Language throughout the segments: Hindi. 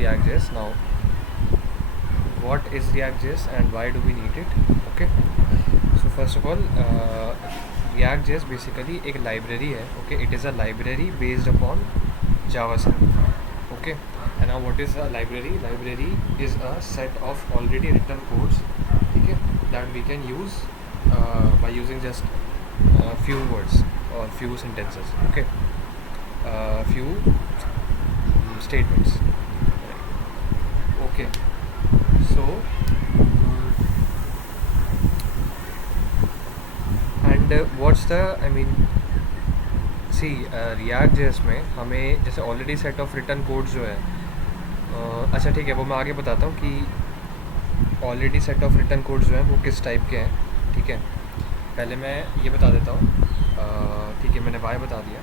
React.js. Now, what is React.js and why do we need it? Okay. So first of all, React.js basically एक library है. Okay, it is a library based upon JavaScript. Okay, and now what is a library? Library is a set of already written codes. Okay, that we can use by using just few words or few sentences. Okay, few statements. Okay, so and what's the see React JS में हमें जैसे already set of return codes जो है अच्छा ठीक है, वो मैं आगे बताता हूँ कि already set of return codes जो हैं वो किस टाइप के हैं. ठीक है, पहले मैं ये बता देता हूँ. ठीक है, मैंने वाई बता दिया.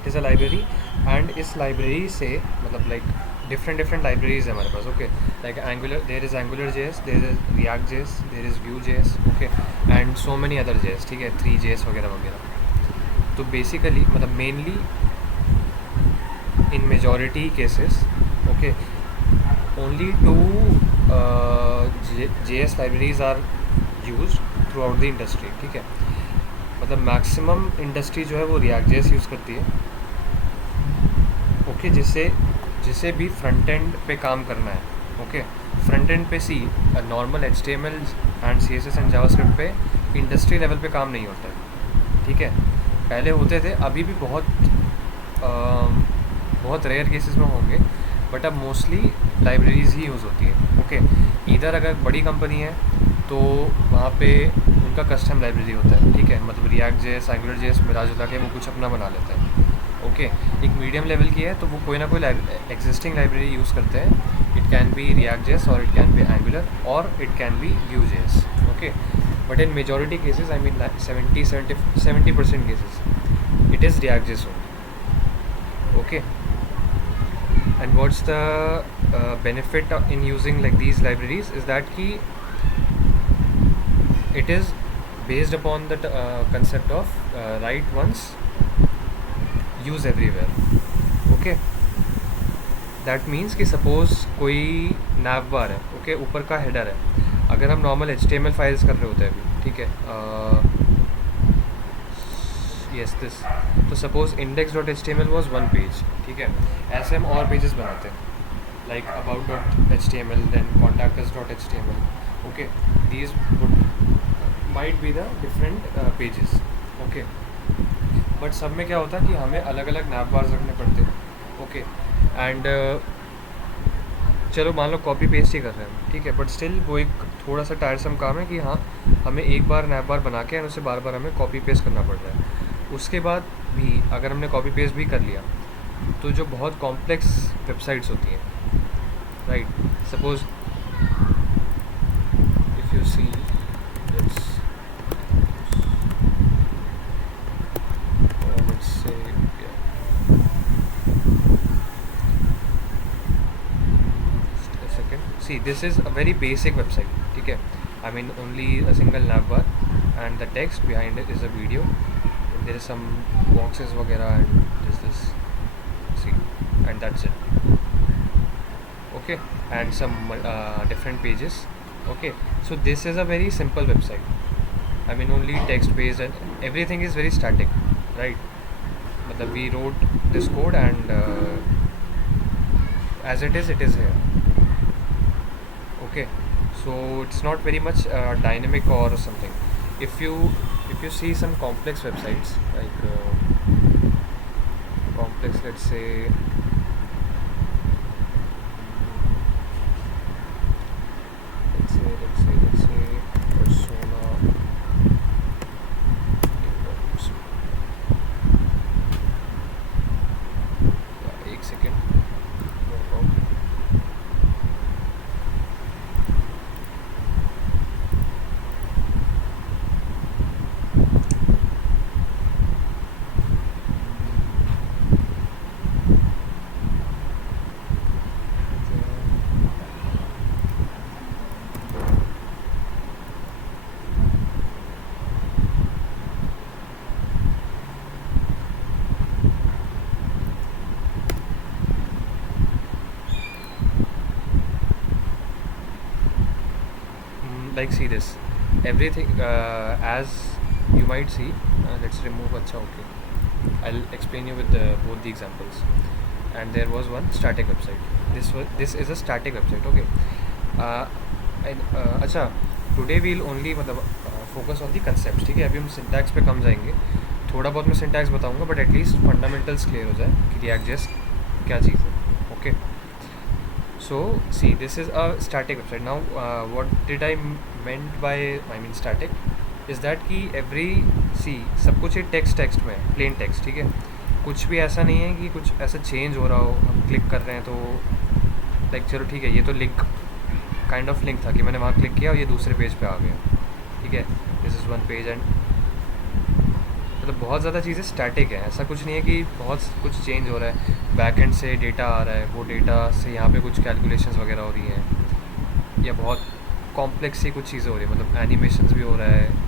It is a library and इस लाइब्रेरी से मतलब लाइक डिफरेंट लाइब्रेरीज है हमारे पास. Okay, like Angular, there is Angular JS, there is React JS, there is Vue JS. Okay, and so many other JS. ठीक है, 3JS वगैरह वगैरह. तो बेसिकली मतलब mainly in majority cases okay only two JS libraries are use throughout the industry. ठीक है, मतलब मैक्सिमम इंडस्ट्री जो है वो रिएक्ट जेएस यूज़ करती है. ओके, जिसे भी फ्रंट एंड पे काम करना है. ओके, फ्रंट एंड पे see normal HTML and CSS and JavaScript पे इंडस्ट्री लेवल पे काम नहीं होता है. ठीक है, पहले होते थे, अभी भी बहुत रेयर केसेस में होंगे, बट अब मोस्टली लाइब्रेरीज़ ही यूज़ होती है. ओके, इधर अगर बड़ी कंपनी है तो वहाँ पे उनका कस्टम लाइब्रेरी होता है. ठीक है, मतलब रिएक्ट जेएस, एंगुलर जेएस मिला जुला के वो कुछ अपना बना लेते हैं. ओके, एक मीडियम लेवल की है तो वो कोई ना कोई एग्जिस्टिंग लाइब्रेरी यूज़ करते हैं. It can be react JS और इट कैन बी एंगुलर और it can be view JS. Okay, but in majority cases, I mean like 70% cases, it is React.js only. Okay, and what's the benefit in using like these libraries is that ki it is based upon the concept of write once, use everywhere. Okay, that means कि suppose कोई nav bar है. Okay, ऊपर का header है. अगर हम नॉर्मल HTML फाइल्स कर रहे होते हैं अभी, ठीक है, यस दिस, तो suppose index.html was one page. ठीक है, ऐसे हम और पेजेस बनाते हैं like about.html, then contactus.html. Okay, these might be the different pages. Okay, but सब में क्या होता है कि हमें अलग अलग नैव बार्स रखने पड़ते हैं. ओके, एंड चलो मान लो कॉपी पेस्ट ही कर रहे हैं. ठीक है, बट स्टिल वो एक थोड़ा सा टायरसम काम है कि हाँ, हमें एक बार नैव बार बना के एंड उसे बार बार हमें कॉपी पेस्ट करना पड़ रहा है. उसके बाद भी अगर हमने कॉपी पेस्ट भी कर लिया तो जो बहुत कॉम्प्लेक्स वेबसाइट्स होती हैं, right, suppose if you see let's say see this is a very basic website. ठीक है, I mean only a single nav bar and the text behind it is a video and there is some boxes वगैरह and this see and that's it. Okay, and some different pages. Okay, so this is a very simple website. I mean only text based and everything is very static, right? मतलब we wrote this code and as it is here. Okay, so it's not very much dynamic or something. If you see some complex websites like complex, let's say persona, एक second. like see this everything as you might see. Let's remove अच्छा okay, I'll explain you with both the examples. And there was one static website. This is a static website, okay. अच्छा, टुडे वील ओनली मतलब फोकस ऑन दी कंसेप्ट, ठीक है. अभी हम सिंटैक्स पे कम जाएंगे, थोड़ा बहुत मैं सिंटैक्स बताऊंगा, बट एटलीस्ट फंडामेंटल्स क्लियर हो जाए कि रिएक्ट जेस्ट क्या चीज़ है, okay. So see, this is a static website. Now what did I meant by I mean static is that कि every see सब कुछ टेक्स्ट में है, प्लेन टेक्स्ट, ठीक है. कुछ भी ऐसा नहीं है कि कुछ ऐसा चेंज हो रहा हो, हम क्लिक कर रहे हैं तो लाइक चलो ठीक है, ये तो लिंक काइंड ऑफ लिंक था कि मैंने वहाँ क्लिक किया और ये दूसरे पेज पे आ गया, ठीक है. This is one page and मतलब बहुत ज़्यादा चीज़ें स्टैटिक है. ऐसा कुछ नहीं है कि बहुत कुछ चेंज हो रहा है, बैक एंड से डेटा आ रहा है, वो डेटा से यहाँ पे कुछ कैलकुलेशंस वगैरह हो रही हैं, या बहुत कॉम्प्लेक्स सी कुछ चीज़ें हो रही है, मतलब एनिमेशंस भी हो रहा है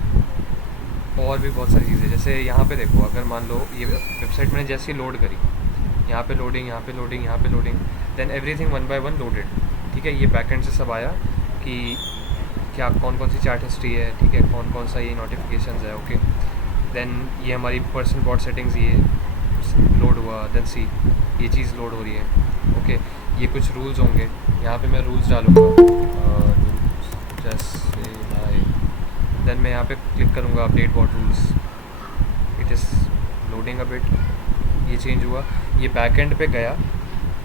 और भी बहुत सारी चीज़ें. जैसे यहाँ पे देखो, अगर मान लो ये वेबसाइट मैंने जैसे ही लोड करी, यहाँ पे लोडिंग, यहाँ पे लोडिंग, यहाँ पे loading, then everything one by one loaded, ठीक है. ये बैक एंड से सब आया कि क्या कौन कौन सी चैट हिस्ट्री है, ठीक है, कौन कौन सा ये नोटिफिकेशंस है, ओके. देन ये हमारी पर्सनल बॉट सेटिंग्स ये लोड हुआ, देन सी ये चीज़ लोड हो रही है, ओके. ये कुछ रूल्स होंगे, यहाँ पे मैं रूल्स डालूँगा, जैसे देन मैं यहाँ पे क्लिक करूँगा update bot rules, it is loading a bit. ये चेंज हुआ, ये बैक एंड पे गया,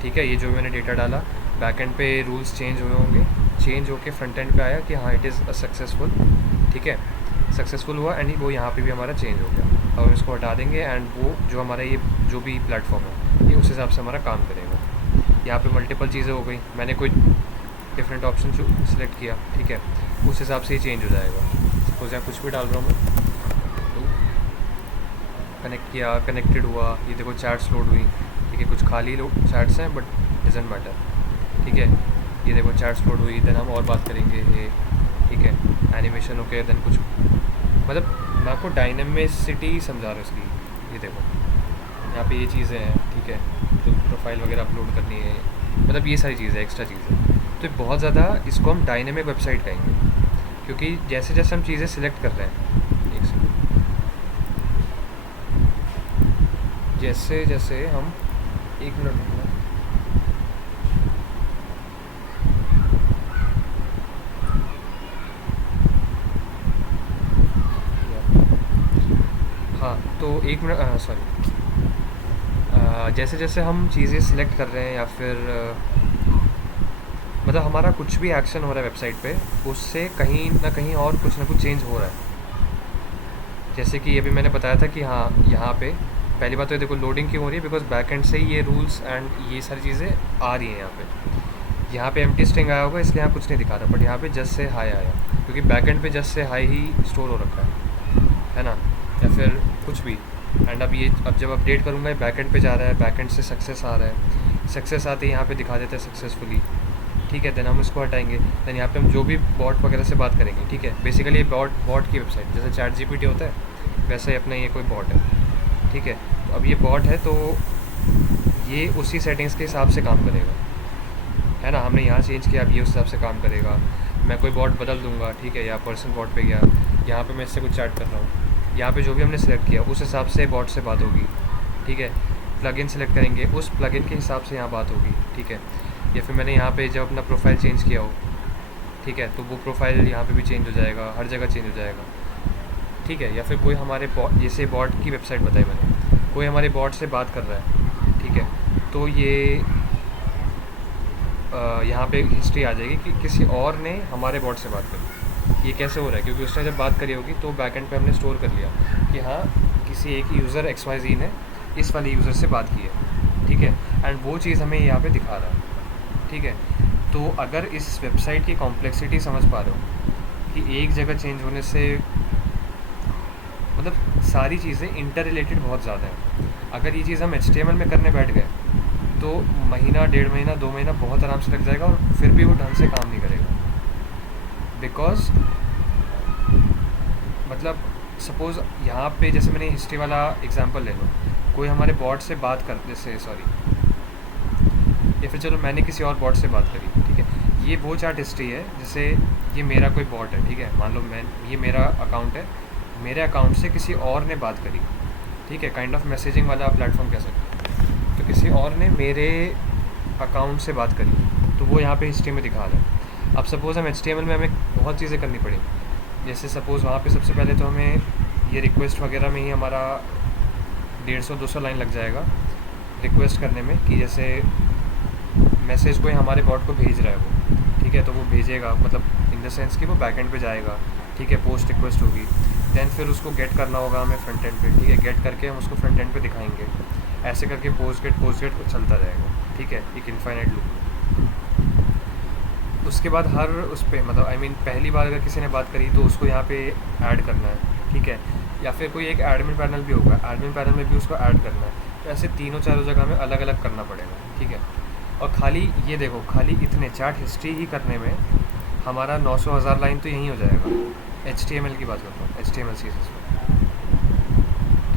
ठीक है. ये जो मैंने डेटा डाला बैक एंड पे रूल्स चेंज हुए होंगे, चेंज होके फ्रंट एंड पे आया कि हाँ इट इज़ अ सक्सेसफुल, ठीक है, सक्सेसफुल हुआ. एंड वो यहाँ पे भी हमारा चेंज हो गया. अब हम इसको हटा देंगे एंड वो जो हमारा ये जो भी प्लेटफॉर्म है ये उस हिसाब से हमारा काम करेगा. यहाँ पे मल्टीपल चीज़ें हो गई, मैंने कोई डिफरेंट ऑप्शन सेलेक्ट किया, ठीक है, उस हिसाब से ही चेंज हो जाएगा. सपोज यहाँ कुछ भी डाल रहा हूँ मैं, तो कनेक्ट किया, कनेक्टेड हुआ, ये देखो चैट्स लोड हुई, ठीक है. कुछ खाली चैट्स हैं बट डजंट मैटर, ठीक है. ये देखो चैट्स लोड हुई, देन हम और बात करेंगे ये, ठीक है. एनिमेशन ओके, देन कुछ मतलब मैं आपको डायनेमिसिटी समझा रहा हूँ इसकी. ये देखो यहाँ पे ये चीज़ें हैं, ठीक है, तो प्रोफाइल वगैरह अपलोड करनी है, मतलब ये सारी चीज़ें एक्स्ट्रा चीज़ें. तो बहुत ज़्यादा इसको हम डायनेमिक वेबसाइट कहेंगे, क्योंकि जैसे जैसे हम चीज़ें सिलेक्ट कर रहे हैं, एक सेकंड, जैसे जैसे हम, एक मिनट रुकना, हाँ तो एक मिनट, सॉरी, जैसे जैसे हम चीज़ें सिलेक्ट कर रहे हैं या फिर मतलब हमारा कुछ भी एक्शन हो रहा है वेबसाइट पे, उससे कहीं ना कहीं और कुछ ना कुछ चेंज हो रहा है. जैसे कि अभी मैंने बताया था कि हाँ यहाँ पे पहली बात तो ये देखो लोडिंग क्यों हो रही है, बिकॉज बैक एंड से ही ये रूल्स एंड ये सारी चीज़ें आ रही हैं यहाँ पे. यहाँ पे एम्प्टी स्ट्रिंग आया होगा इसलिए यहाँ कुछ नहीं दिखा रहा, बट यहाँ पे जस्ट से हाई आया, क्योंकि बैक एंड पे जस्ट से हाई ही स्टोर हो रखा है ना, या फिर कुछ भी. एंड अब जब अपडेट करूँगा ये बैक एंड पे जा रहा है, बैक एंड से सक्सेस आ रहा है, सक्सेस आते ही यहाँ पे दिखा देता है सक्सेसफुली, ठीक है. देन हम इसको हटाएंगे, देन यहाँ पे हम जो भी बॉट वगैरह से बात करेंगे, ठीक है. बेसिकली ये बॉट की वेबसाइट, जैसे चैट जीपीटी होता है वैसे ही अपना ये कोई बॉट है, ठीक है. तो अब ये बॉट है तो ये उसी सेटिंग्स के हिसाब से काम करेगा, है ना. हमने यहाँ चेंज किया, अब ये उस हिसाब से काम करेगा. मैं कोई बॉट बदल दूंगा, ठीक है, या पर्सन बॉट पे गया, यहाँ पे मैं इससे कुछ चैट कर रहा हूँ, यहाँ पे जो भी हमने सेलेक्ट किया उस हिसाब से बॉट से बात होगी, ठीक है. प्लगइन सेलेक्ट करेंगे, उस प्लगइन के हिसाब से यहाँ बात होगी, ठीक है. या फिर मैंने यहाँ पे जब अपना प्रोफाइल चेंज किया हो, ठीक है, तो वो प्रोफाइल यहाँ पे भी चेंज हो जाएगा, हर जगह चेंज हो जाएगा, ठीक है. या फिर कोई हमारे जैसे बॉट की वेबसाइट बताई मैंने, कोई हमारे बॉट से बात कर रहा है, ठीक है, तो ये यहाँ पे हिस्ट्री आ जाएगी कि किसी और ने हमारे बॉट से बात करी. ये कैसे हो रहा है, क्योंकि उसने जब बात करी होगी तो बैकएंड पे हमने स्टोर कर लिया कि हाँ किसी एक यूज़र XYZ ने इस वाले यूज़र से बात की है, ठीक है. एंड वो चीज़ हमें यहाँ पे दिखा रहा है, ठीक है. तो अगर इस वेबसाइट की कॉम्प्लेक्सिटी समझ पा रहे हो कि एक जगह चेंज होने से मतलब सारी चीज़ें इंटर रिलेटेड बहुत ज़्यादा हैं. अगर ये चीज़ हम HTML में करने बैठ गए तो महीना, 1.5 महीना, 2 महीना बहुत आराम से लग जाएगा और फिर भी वो ढंग से काम नहीं करेगा. बिकॉज मतलब सपोज़ यहाँ पे जैसे मैंने हिस्ट्री वाला एग्जांपल ले लो, कोई हमारे बॉट से बात कर, जैसे सॉरी, या फिर चलो मैंने किसी और बॉट से बात करी, ठीक है. ये वो चैट हिस्ट्री है जैसे ये मेरा कोई बॉट है, ठीक है, मान लो ये मेरा अकाउंट है, मेरे अकाउंट से किसी और ने बात करी, ठीक है, काइंड ऑफ मैसेजिंग वाला प्लेटफॉर्म कह सकते हैं। तो किसी और ने मेरे अकाउंट से बात करी तो वो यहाँ पे HTML में दिखा रहा है। अब सपोज़ हम HTML में हमें बहुत चीज़ें करनी पड़ी, जैसे सपोज़ वहाँ पे सबसे पहले तो हमें ये रिक्वेस्ट वगैरह में ही हमारा 150-200 लाइन लग जाएगा रिक्वेस्ट करने में, कि जैसे मैसेज कोई हमारे बॉट को भेज रहा है वो, ठीक है, तो वो भेजेगा, मतलब इन द सेंस कि वो बैकएंड पे जाएगा, ठीक है, पोस्ट रिक्वेस्ट होगी, देन फिर उसको गेट करना होगा हमें फ्रंट एंड पे, ठीक है, गेट करके हम उसको फ्रंट एंड पे दिखाएंगे, ऐसे करके पोस्ट गेट चलता रहेगा, ठीक है, एक इनफाइनाइट लूप। उसके बाद हर उस पर मतलब पहली बार अगर किसी ने बात करी तो उसको यहाँ पे ऐड करना है, ठीक है, या फिर कोई एक एडमिन पैनल भी होगा, एडमिन पैनल में भी उसको ऐड करना है। तो ऐसे तीनों चारों जगह में अलग अलग करना पड़ेगा, ठीक है। और खाली ये देखो, खाली इतने चैट हिस्ट्री ही करने में हमारा 900,000 लाइन तो यहीं हो जाएगा। HTML की बात करता हूँ, HTML CSS में,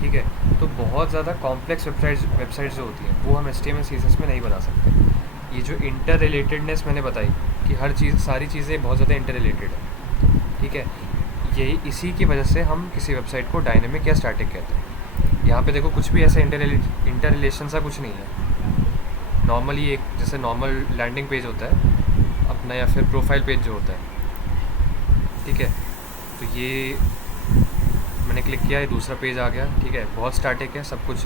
ठीक है। तो बहुत ज़्यादा कॉम्प्लेक्स वेबसाइट्स जो होती हैं वो हम HTML CSS में नहीं बना सकते। ये जो इंटर रिलेटेडनेस मैंने बताई कि हर चीज़, सारी चीज़ें बहुत ज़्यादा इंटर रिलेटेड है, ठीक है, यही इसी की वजह से हम किसी वेबसाइट को डायनेमिक या स्टैटिक कहते हैं। यहाँ पे देखो कुछ भी ऐसा इंटर रिलेशन सा कुछ नहीं है। नॉर्मली एक जैसे नॉर्मल लैंडिंग पेज होता है अपना, या फिर प्रोफाइल पेज जो होता है, ठीक है, तो ये मैंने क्लिक किया, ये दूसरा पेज आ गया, ठीक है, बहुत स्टैटिक है, सब कुछ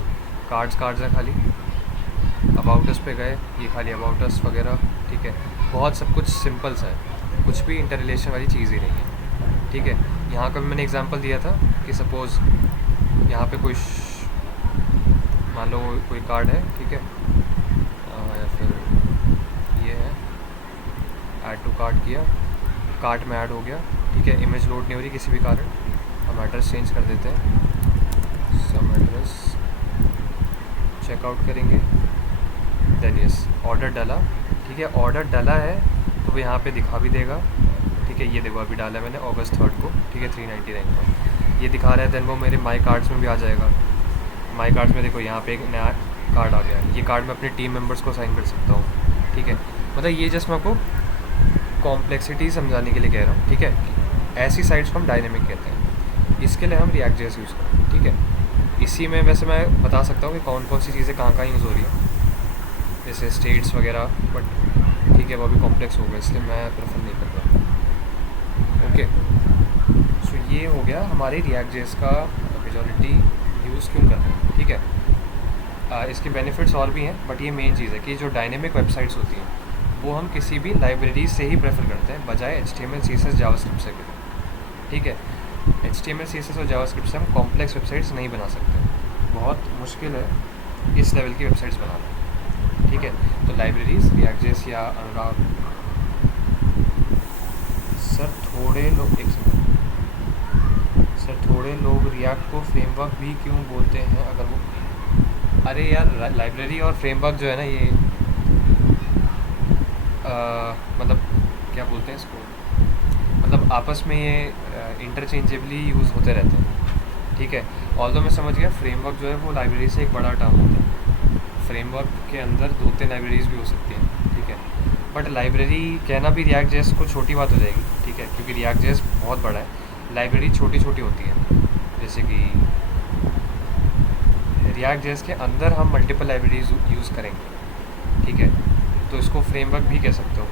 कार्ड्स है खाली। अबाउट अस पे गए, ये खाली अबाउट अस वगैरह, ठीक है, बहुत सब कुछ सिंपल सा है, कुछ भी इंटर रिलेशन वाली चीज़ ही नहीं है, ठीक है। यहाँ का भी मैंने एग्जांपल दिया था कि सपोज़ यहाँ पे कोई मान लो कोई कार्ड है, ठीक है, या फिर ये है, ऐड टू कार्ट किया, कार्ट में ऐड हो गया, ठीक है, इमेज लोड नहीं हो रही किसी भी कारण, हम एड्रेस चेंज कर देते हैं, सम एड्रेस, चेकआउट करेंगे, देन यस ऑर्डर डाला, ठीक है, ऑर्डर डाला है तो वो यहाँ पे दिखा भी देगा, ठीक है, ये देखो अभी डाला है मैंने August 3 को, ठीक है, 399 का ये दिखा रहा है। देन वो मेरे माई कार्ड्स में भी आ जाएगा। माई कार्ड्स में देखो यहाँ पे एक नया कार्ड आ गया है, ये कार्ड मैं अपने टीम मेंबर्स को साइन कर सकता हूँ, ठीक है। मतलब ये जस्ट मैं आपको कॉम्प्लेक्सिटी समझाने के लिए कह रहा हूँ, ठीक है। ऐसी साइट्स को हम डायनेमिक कहते हैं, इसके लिए हम React.js यूज़ करते हैं, ठीक है। इसी में वैसे मैं बता सकता हूँ कि कौन कौन सी चीज़ें कहाँ कहाँ यूज़ हो रही है, जैसे स्टेट्स वगैरह, बट ठीक है वो भी कॉम्प्लेक्स होगा इसलिए मैं प्रेफर नहीं कर रहा। ओके, सो ये हो गया हमारे React.js का मेजॉरिटी यूज़ क्यों कर रहे हैं, ठीक है। इसके बेनिफिट्स और भी हैं, बट ये मेन चीज़ है कि जो डायनेमिक वेबसाइट्स होती हैं वो हम किसी भी लाइब्रेरी से ही प्रेफर करते हैं बजाय HTML CSS जावास्क्रिप्ट से भी, ठीक है। HTML CSS और जावास्क्रिप्ट से हम कॉम्प्लेक्स वेबसाइट्स नहीं बना सकते, बहुत मुश्किल है इस लेवल की वेबसाइट्स बनाना, ठीक है। तो लाइब्रेरीज React.js या अनुराग सर, थोड़े लोग React को फ्रेमवर्क भी क्यों बोलते हैं अगर वो, अरे यार लाइब्रेरी और फ्रेमवर्क जो है ना ये मतलब क्या बोलते हैं इसको, मतलब आपस में ये इंटरचेंजेबली यूज़ होते रहते हैं, ठीक है। ऑल्दो मैं समझ गया फ्रेमवर्क जो है वो लाइब्रेरी से एक बड़ा टर्म होता है, फ्रेमवर्क के अंदर 2-3 लाइब्रेरीज़ भी हो सकती हैं, ठीक है। बट लाइब्रेरी कहना भी React.js को छोटी बात हो जाएगी, ठीक है, क्योंकि React.js बहुत बड़ा है, लाइब्रेरी छोटी छोटी होती है। जैसे कि React.js के अंदर हम मल्टीपल लाइब्रेरीज यूज़ करेंगे, ठीक है, तो इसको फ्रेमवर्क भी कह सकते हो,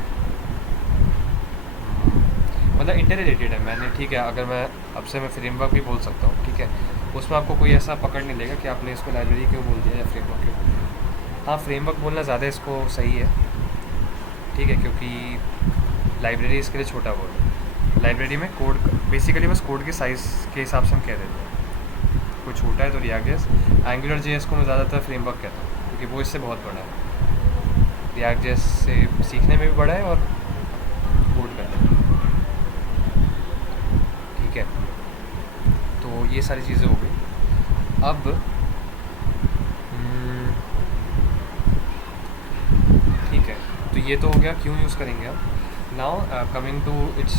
मतलब इंटर रिलेटेड है मैंने, ठीक है। अगर मैं अब से मैं फ्रेमवर्क भी बोल सकता हूँ, ठीक है, उसमें आपको कोई ऐसा पकड़ नहीं लेगा कि आपने इसको लाइब्रेरी क्यों बोल दिया या फ्रेमवर्क क्यों बोल दिया। हाँ, फ्रेमवर्क बोलना ज़्यादा इसको सही है, ठीक है, क्योंकि लाइब्रेरी इसके लिए छोटा वर्ड है। लाइब्रेरी में कोड बेसिकली बस कोड के साइज़ के हिसाब से हम कह देते हैं, कोई छोटा है तो React.js, Angular.js को मैं ज़्यादातर फ्रेमवर्क कहता हूँ क्योंकि वो इससे बहुत बड़ा है, React.js से सीखने में भी बड़ा है और कोड करने में, ठीक है। तो ये सारी चीज़ें हो गई। अब ठीक है, तो ये तो हो गया क्यों यूज़ करेंगे हम। Now coming to its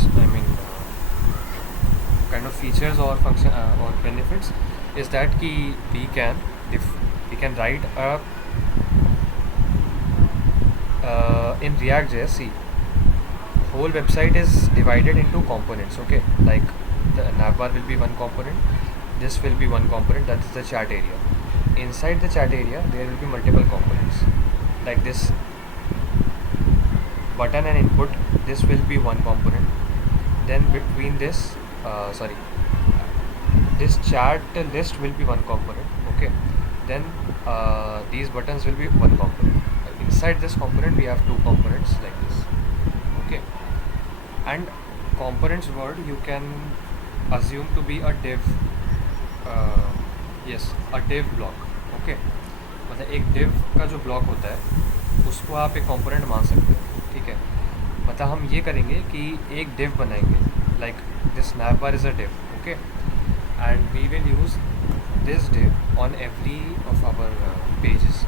kind of features और फंक्शन और बेनिफिट्स इज़ दैट कि we can write in React.js, see whole website is divided into components. Okay, like the navbar will be one component, this will be one component, that is the chat area. Inside the chat area there will be multiple components, like this button and input, this will be one component. Then between this this chat list will be one component. Okay, then these buttons will be one component. Inside this component we have two components like this. Okay, and components word you can assume to be a div, yes, a div block. Okay, मतलब एक div का जो block होता है उसको आप एक component मान सकते हो. ठीक है, मतलब हम ये करेंगे कि एक div बनाएंगे, like this navbar is a div. Okay, and we will use this div on every of our pages.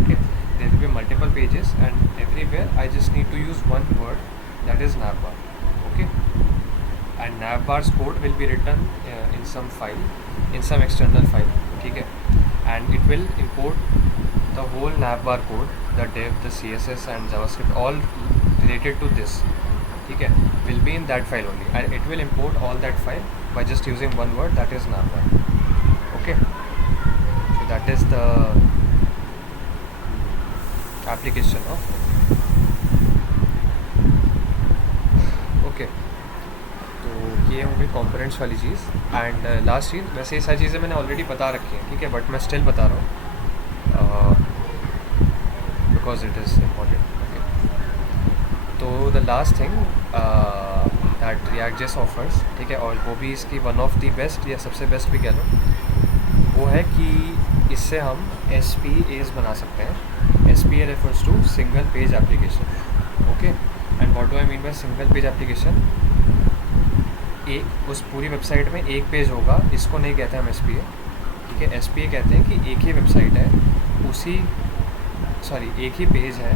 Okay, there will be multiple pages and everywhere I just need to use one word, that is navbar. Okay, and navbar's code will be written in some file, in some external file. ठीक है, and it will import the whole navbar code, the div, the css and javascript, all related to this. ठीक है, will be in that file only, and it will import all that file by just using one word, that is navbar. Okay, so that is the application of. Okay, तो ये होंगी कंपोनेंट्स वाली चीज़. एंड लास्ट चीज़, वैसे ये सारी चीज़ें मैंने ऑलरेडी बता रखी हैं. ठीक है, बट मैं स्टिल बता रहा हूँ because it is important. Okay, तो the last thing that React.js offers, ठीक है, और वो भी इसकी वन ऑफ द बेस्ट या सबसे बेस्ट भी कह लो, वो है कि इससे हम SPAs बना सकते हैं. SPA refers to single page application. Okay, and what do I mean by single page application? एक उस पूरी वेबसाइट में एक पेज होगा, इसको नहीं कहते हम SPA. ठीक है, SPA कहते हैं कि एक ही वेबसाइट है, एक ही पेज है,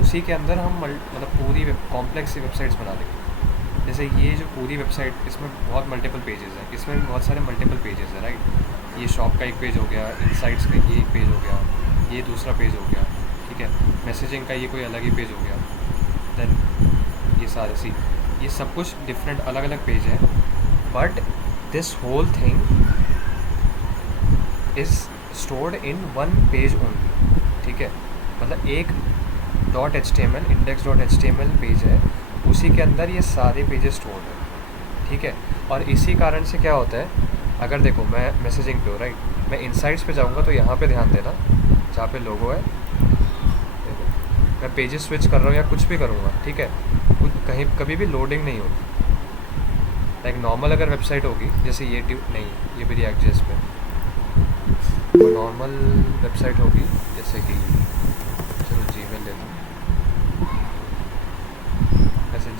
उसी के अंदर हम मतलब पूरी कॉम्प्लेक्स सी वेबसाइट्स बना देंगे. जैसे ये जो पूरी वेबसाइट, इसमें बहुत मल्टीपल पेजेस हैं, इसमें भी बहुत सारे मल्टीपल पेजेस हैं. राइट, ये शॉप का एक पेज हो गया, इनसाइट्स का ये एक पेज हो गया, ये दूसरा पेज हो गया. ठीक है, मैसेजिंग का ये कोई अलग ही पेज हो गया. देन ये सारे ये सब कुछ डिफरेंट अलग अलग पेज हैं, but this whole thing is stored in one page only. ठीक है, मतलब एक .html index.html पेज है, उसी के अंदर ये सारे पेजेस स्टोर्ड हैं. ठीक है, और इसी कारण से क्या होता है, अगर देखो मैं मैसेजिंग पे हो, राइट, मैं इनसाइट्स पे जाऊँगा तो यहाँ पे ध्यान देना, जहाँ पे लोगो है, देखो मैं पेजेस स्विच कर रहा हूँ या कुछ भी करूँगा. ठीक है, कुछ कहीं कभी भी लोडिंग नहीं होगी. लाइक नॉर्मल अगर वेबसाइट होगी, जैसे ये नहीं, ये भी React.js पे नॉर्मल वेबसाइट होगी, जैसे कि चलो Gmail ले लो, ऐसे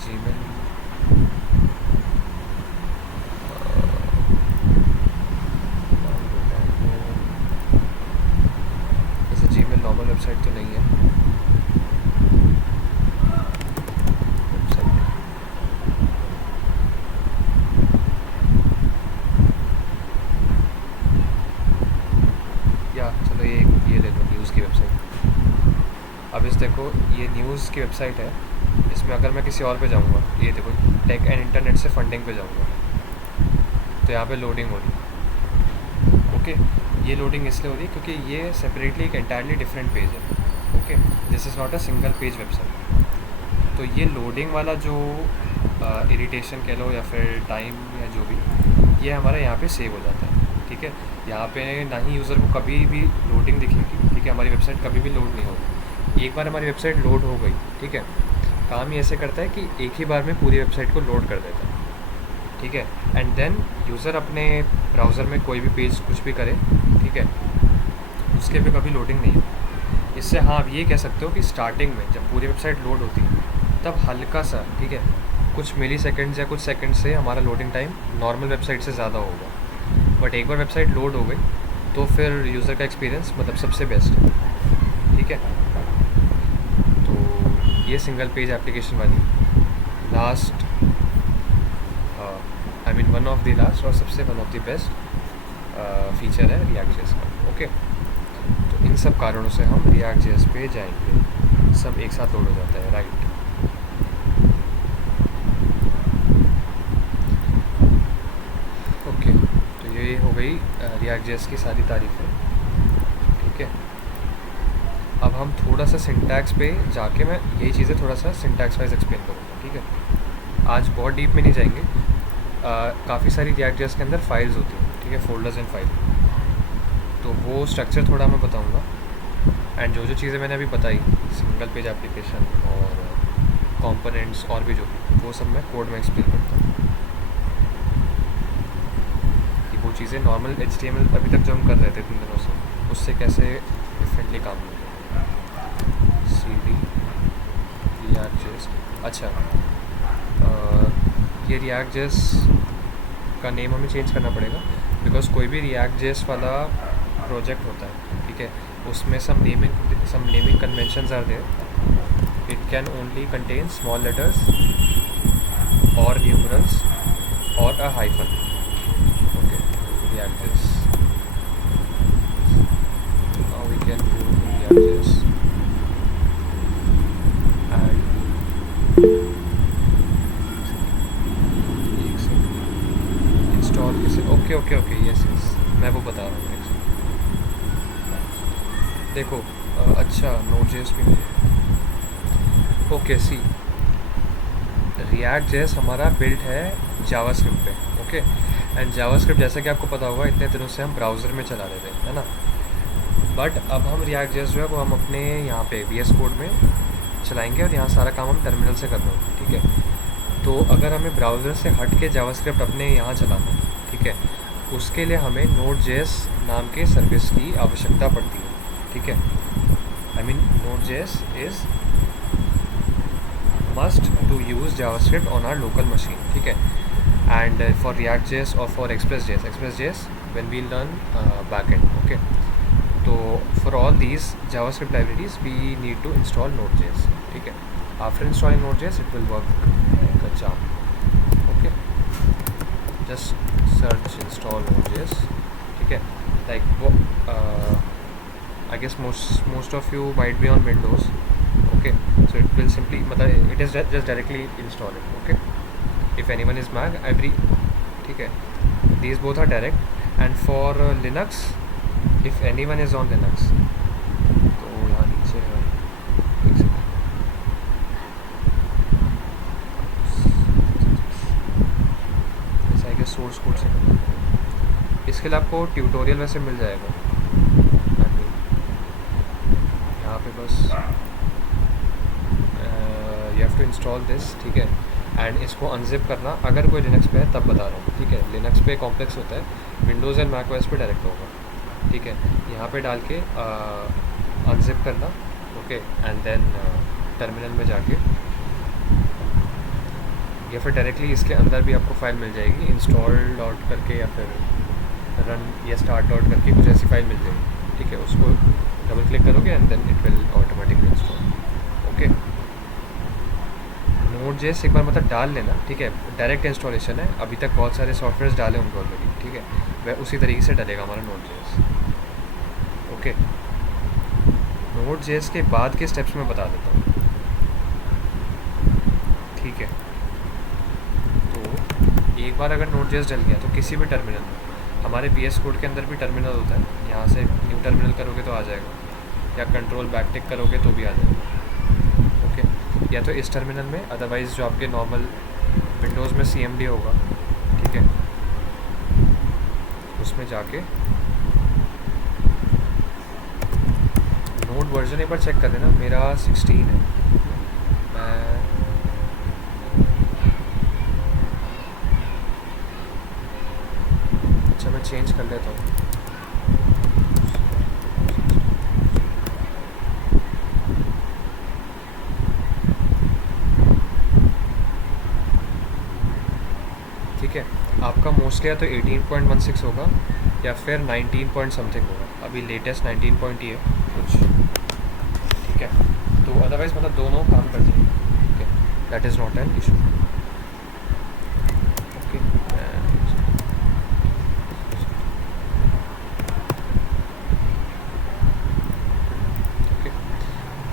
Gmail नॉर्मल वेबसाइट तो नहीं है. वेबसाइट या चलो ये ले लो, न्यूज़ की वेबसाइट. अब इस देखो, ये न्यूज़ की वेबसाइट है, इसमें अगर मैं किसी और पे जाऊँगा, ये देखो टेक एंड इंटरनेट से फंडिंग पे जाऊँगा, तो यहाँ पे लोडिंग हो रही है. ओके, ये लोडिंग इसलिए हो रही है क्योंकि ये सेपरेटली एक एंटायरली डिफरेंट पेज है. Okay, this is not a single page website. तो ये लोडिंग वाला जो इरिटेशन कह लो या फिर टाइम या जो भी, ये हमारा यहाँ पे सेव हो जाता है. ठीक है, यहाँ पे ना ही यूज़र को कभी भी लोडिंग दिखेगी. ठीक है, हमारी वेबसाइट कभी भी लोड नहीं होगी. एक बार हमारी वेबसाइट लोड हो गई, ठीक है, काम ये ऐसे करता है कि एक ही बार में पूरी वेबसाइट को लोड कर देता है. ठीक है, एंड देन यूज़र अपने ब्राउज़र में कोई भी पेज कुछ भी करे, ठीक है, उसके पे कभी लोडिंग नहीं होती. इससे हाँ आप ये कह सकते हो कि स्टार्टिंग में जब पूरी वेबसाइट लोड होती है तब हल्का सा, ठीक है, कुछ मिली सेकेंड्स या कुछ सेकेंड से हमारा लोडिंग टाइम नॉर्मल वेबसाइट से ज़्यादा होगा. बट एक बार वेबसाइट लोड हो गई तो फिर यूज़र का एक्सपीरियंस मतलब सबसे बेस्ट है. ठीक है, तो ये सिंगल पेज एप्लीकेशन वाली last, I mean one of the last और सबसे one of the best feature है React.js का. ओके, तो इन सब कारणों से हम React.js पे जाएंगे, सब एक साथ लोड हो जाता है. राइट, React.js की सारी तारीफ़ें, ठीक है। अब हम थोड़ा सा सिंटैक्स पे जाके मैं यही चीज़ें थोड़ा सा सिंटैक्स वाइज एक्सप्लेन करूँगा, ठीक है। आज बहुत डीप में नहीं जाएंगे। काफ़ी सारी React.js के अंदर फाइल्स होती हैं, ठीक है, फोल्डर्स एंड फाइल, तो वो स्ट्रक्चर थोड़ा मैं बताऊँगा। एंड जो जो चीज़ें मैंने अभी बताई, सिंगल पेज एप्लीकेशन और कंपोनेंट्स और भी जो भी, वो सब मैं कोड में एक्सप्लेन करता हूँ कि वो चीज़ें नॉर्मल HTML अभी तक जो हम कर रहे थे 3 दिनों से, उससे कैसे डिफरेंटली काम होगा। CD React.js, अच्छा, ये React.js का नेम हमें चेंज करना पड़ेगा बिकॉज कोई भी React.js वाला प्रोजेक्ट होता है, ठीक है, उसमें some naming conventions are there. It can only contain small letters or numerals or a hyphen. Okay, React.js. Now we can go to React.js and install इसे। ओके यस, मैं वो बता रहा हूँ। देखो, अच्छा, Node.js भी ओके। सी React.js हमारा बिल्ड है जावास्क्रिप्ट पे, ओके। एंड जावास्क्रिप्ट जैसा कि आपको पता होगा इतने दिनों से हम ब्राउज़र में चला रहे थे, है ना। बट अब हम React.js जो है वो हम अपने यहाँ पे VS कोड में चलाएंगे और यहाँ सारा काम हम टर्मिनल से कर रहे हैं, ठीक है। तो अगर हमें ब्राउज़र से हट के जावास्क्रिप्ट अपने यहाँ चलाना है, ठीक है, उसके लिए हमें Node.js नाम के सर्विस की आवश्यकता पड़ती है, ठीक है। I mean Node.js is must to use JavaScript on our local machine, ठीक है। And for React.js or for Express.js when we learn backend, okay. तो for all these JavaScript libraries we need to install Node.js, ठीक है। After installing Node.js it will work like a charm, okay. Just search install Node.js, ठीक है। Like वो I guess most of you might be on Windows, okay, so it will simply it is just directly install it, okay. If anyone is Mac, ठीक है, these both are direct। and for Linux, if anyone is on Linux, तो यहाँ नीचे है, एक सेकंड, जैसा कि सोर्स कोड से करना है। इसके लिए आपको ट्यूटोरियल वैसे मिल जाएगा, यहाँ पे बस you have to install this, ठीक है। एंड इसको अनजिप करना अगर कोई लिनक्स पे है तब बता रहा हूँ, ठीक है। लिनक्स पे कॉम्प्लेक्स होता है, विंडोज़ एंड मैक ओएस पे डायरेक्ट होगा, ठीक है। यहाँ पे डाल के अनजिप करना, ओके। एंड देन टर्मिनल में जाके या फिर डायरेक्टली इसके अंदर भी आपको फाइल मिल जाएगी, इंस्टॉल डॉट करके या फिर रन या स्टार्ट डॉट करके कुछ ऐसी फाइल मिल जाएगी, ठीक है। उसको डबल क्लिक करोगे and then it will automatically install, okay. Node.js एक बार मतलब डाल लेना, ठीक है। डायरेक्ट इंस्टॉलेशन है, अभी तक बहुत सारे सॉफ्टवेयर्स डाले होंगे ऑलरेडी, ठीक है। वह उसी तरीके से डलेगा हमारा Node.js, ओके। Node.js के बाद के स्टेप्स में बता देता हूँ, ठीक है। तो एक बार अगर Node.js डल गया तो किसी भी टर्मिनल में, हमारे VS कोड के अंदर भी टर्मिनल होता है, यहाँ से न्यू टर्मिनल करोगे तो आ जाएगा, या कंट्रोल बैक टिक करोगे तो भी आ जाएगा, ओके। या तो इस टर्मिनल में, अदरवाइज़ जो आपके नॉर्मल विंडोज़ में CMD होगा, ठीक है, उसमें जाके नोड वर्जन एक बार चेक कर लेना। मेरा 16 है, मैं चेंज कर लेता हूँ। ठीक है, आपका मोस्टली या तो 18.16 होगा या फिर 19 पॉइंट समथिंग होगा, अभी लेटेस्ट 19 पॉइंट ही है कुछ, ठीक है। तो अदरवाइज़ मतलब दोनों काम कर जाएंगे, ठीक है, that is not an issue, okay.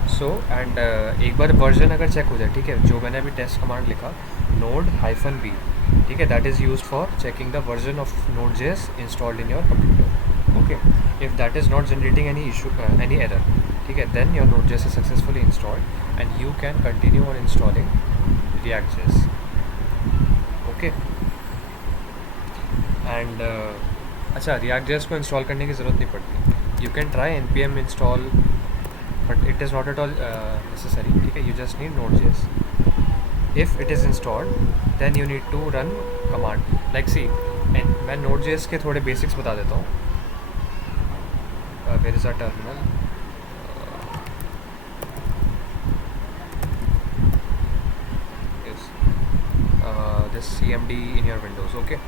So and एक बार वर्जन अगर चेक हो जाए, ठीक है, जो मैंने अभी टेस्ट कमांड लिखा node-v, ठीक है, that is used for checking the version of Node.js installed in your computer, okay, if that is not generating any issue any error, ठीक है, then your Node.js is successfully installed and you can continue on installing React.js. Okay, and अच्छा, React.js को इंस्टॉल करने की ज़रूरत नहीं पड़ती. You can try npm install, but it is not at all necessary. ठीक है, you just need Node.js. If it is installed, then you need to run command like see, and मैं Node.js के थोड़े बेसिक्स बता देता हूँ. Where is our terminal? Yes, this cmd in your Windows. Okay,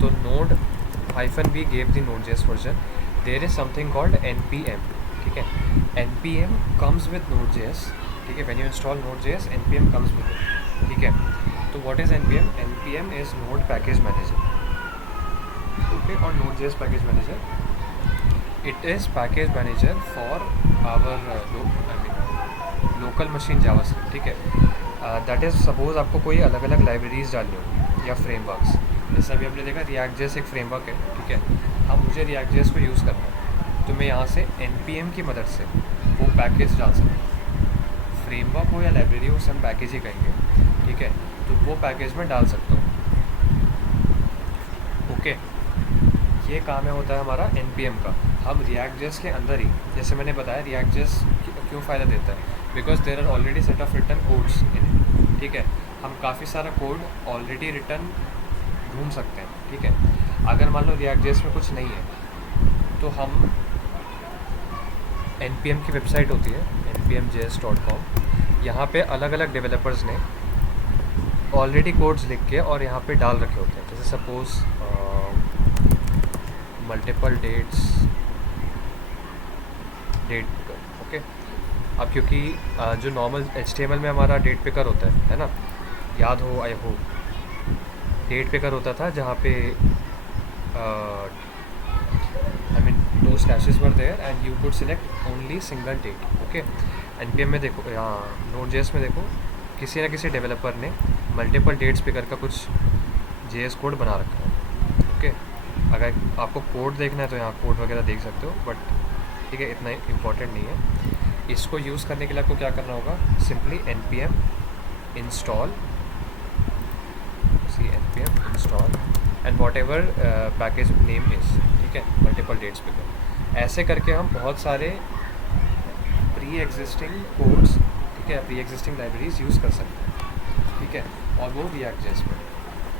so Node-v gave the Node.js version. There is something called npm. ठीक है, npm comes with Node.js. ठीक है, when you install Node.js, npm comes with it. ठीक है, तो what is npm? npm is node package manager. Okay, और Node.js package manager, it is package manager for our local machine JavaScript. ठीक है, दैट इज़ सपोज आपको कोई अलग अलग लाइब्रेरीज डालनी होगी या फ्रेमवर्क्स. जैसे अभी हमने देखा React.js एक फ्रेमवर्क है. ठीक है, अब मुझे React.js को यूज़ करना है, तो मैं यहाँ से npm की मदद से वो पैकेज डाल सकता हूँ. फ्रेमवर्क हो या लाइब्रेरी हो, सब पैकेज ही कहेंगे. ठीक है, तो वो पैकेज में डाल सकता हूँ. ओके, ये काम है होता है हमारा npm का. हम React.js के अंदर ही, जैसे मैंने बताया, React.js क्यों फ़ायदा देता है, because there are already set of return codes in it. ठीक है, हम काफ़ी सारा कोड ऑलरेडी रिटर्न ढूंढ सकते हैं. ठीक है, अगर मान लो React.js में कुछ नहीं है, तो हम npm की वेबसाइट होती है npmjs.com, यहाँ पे अलग अलग डेवलपर्स ने ऑलरेडी कोड्स लिख के और यहाँ पे डाल रखे होते हैं. जैसे suppose multiple date picker. Okay, अब क्योंकि जो नॉर्मल HTML में हमारा डेट पिकर होता है ना, याद हो, आई होप, डेट पिकर होता था जहाँ पे आई मीन दो slashes were there and you could select only single date. Okay, npm में देखो, यहाँ Node.js में देखो, किसी न किसी डेवलपर ने मल्टीपल डेट्स पिकर का कुछ JS कोड बना रखा है. ओके, अगर आपको कोड देखना है तो यहाँ कोड वगैरह देख सकते हो, बट ठीक है, इतना इम्पोर्टेंट नहीं है. इसको यूज़ करने के लिए आपको क्या करना होगा, simply npm install and what ever package name is. ठीक है, मल्टीपल डेट्स पिकर. ऐसे करके हम बहुत सारे प्री एग्जिस्टिंग कोड्स, ठीक है, प्री एग्जिस्टिंग लाइब्रेरीज यूज़ कर सकते हैं. ठीक है, और वो React.js में.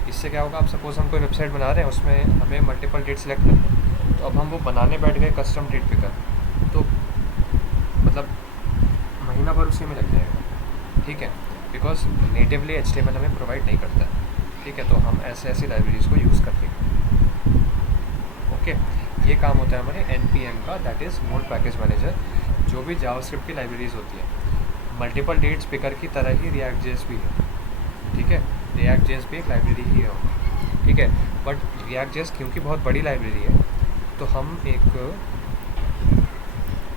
इससे क्या होगा, आप सपोज हम कोई वेबसाइट बना रहे हैं, उसमें हमें मल्टीपल डेट सेलेक्ट करना है, तो अब हम वो बनाने बैठ गए कस्टम डेट पिकर, तो मतलब महीना भर उसी में लग जाएगा. ठीक है, बिकॉज नेटिवली HTML हमें प्रोवाइड नहीं करता है. ठीक है, तो हम ऐसे ऐसी लाइब्रेरीज़ को यूज़ करते हैं. ओके, ये काम होता है हमारे npm का, that is node package manager. जो भी जावास्क्रिप्ट की लाइब्रेरीज़ होती है, मल्टीपल डेट्स पिकर की तरह ही React.js भी है. ठीक है, React.js भी एक लाइब्रेरी ही है. ठीक है, बट React.js क्योंकि बहुत बड़ी लाइब्रेरी है, तो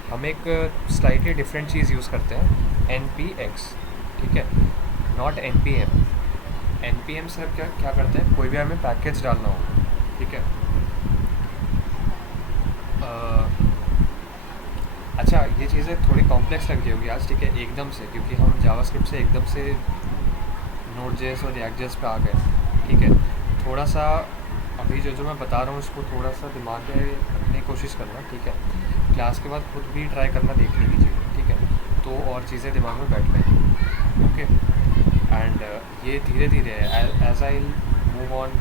हम एक स्लाइटली डिफरेंट चीज़ यूज़ करते हैं, npx. ठीक है, नॉट npm. npm से क्या करते हैं, कोई भी हमें पैकेज डालना होगा. ठीक है, अच्छा, ये चीज़ें थोड़ी कॉम्प्लेक्स लग रही होगी आज. ठीक है, एकदम से, क्योंकि हम जावास्क्रिप्ट से एकदम से Node.js और React.js पे आ गए. ठीक है, थोड़ा सा अभी जो मैं बता रहा हूँ उसको थोड़ा सा दिमाग में रखने की कोशिश करना. ठीक है, क्लास के बाद खुद भी ट्राई करना, देखने की चीज़ें. ठीक है, तो और चीज़ें दिमाग में बैठ पाएंगी. ओके, एंड ये धीरे धीरे as I move on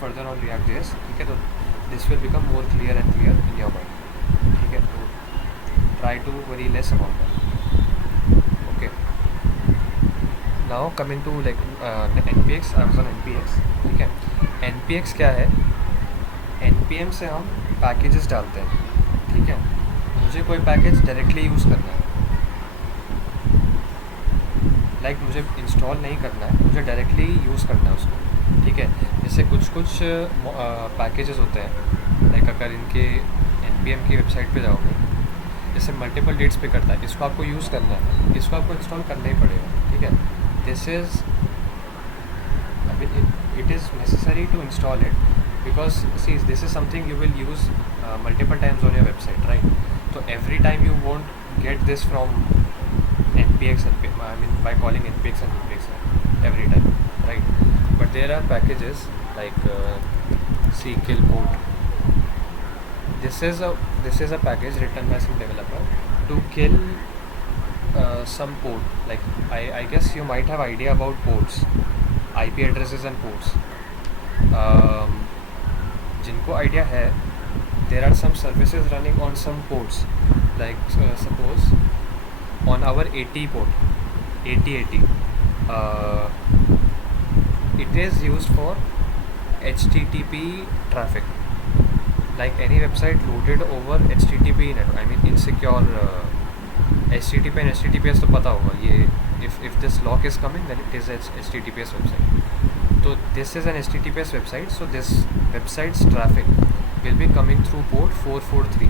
further on React.js. ठीक है, तो this will become more clear and clear in your mind. ठीक है, तो try to worry less about that. Okay, now coming to like npx. I was on npx. ठीक है, npx क्या है, npm से हम पैकेजेस डालते हैं. ठीक है, मुझे कोई पैकेज डायरेक्टली यूज़ करना है, लाइक मुझे इंस्टॉल नहीं करना है, मुझे डायरेक्टली यूज़ करना है उसको. ठीक है, जैसे कुछ पैकेजेस होते हैं, लाइक अगर इनके npm की वेबसाइट पे जाओगे, जैसे मल्टीपल डेट्स पे करता है, इसको आपको यूज़ करना है, इसको आपको इंस्टॉल करना ही पड़ेगा. ठीक है, this is, I mean it is necessary to install it, because see, this is something you will use multiple times on your website, right? So every time you won't get this from npx and I mean by calling npx and npx every time, right? But there are packages like ckill port. This is a package written by some developer to kill some port. Like I guess you might have idea about ports, IP addresses and ports. जिनको आइडिया है, there are some services running on some ports, like suppose on our 80 port, 8080, it is used for HTTP traffic, like any website loaded over HTTP network, I mean insecure HTTP and HTTPS तो पता होगा ये, if this lock is coming then it is HTTPS website. So this is an HTTPS website, so this website's traffic will be coming through port 443,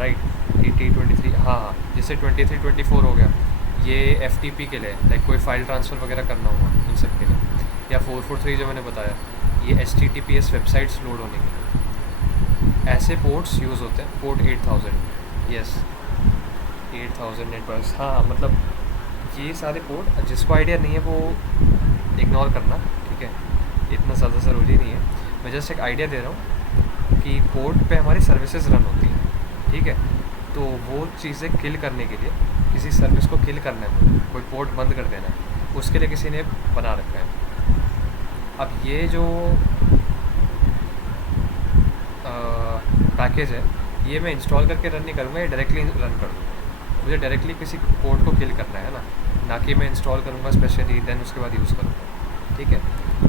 right? 8023, हाँ, जैसे 2324 हो गया, ये FTP के लिए, लाइक कोई फाइल ट्रांसफ़र वगैरह करना होगा इन सब के लिए, या 443 जो मैंने बताया, ये HTTPS वेबसाइट्स लोड होने के लिए ऐसे पोर्ट्स यूज़ होते हैं. पोर्ट 8000, यस 8000 नेटवर्क्स, हाँ, मतलब ये सारे पोर्ट, जिसको आइडिया नहीं है वो इग्नोर करना, ठीक है, इतना ज़्यादा ज़रूरी नहीं है. मैं जस्ट एक आइडिया दे रहा हूँ कि पोर्ट पे हमारी सर्विसेज रन होती हैं, ठीक है. तो वो चीज़ें किल करने के लिए, किसी सर्विस को किल करना है, कोई पोर्ट बंद कर देना है, उसके लिए किसी ने बना रखा है. अब ये जो पैकेज है, ये मैं इंस्टॉल करके रन नहीं करूँगा, ये डायरेक्टली रन कर दूँगा. मुझे डायरेक्टली किसी पोर्ट को किल करना है ना कि मैं इंस्टॉल करूँगा स्पेशली देन उसके बाद यूज़ करूँगा, ठीक है.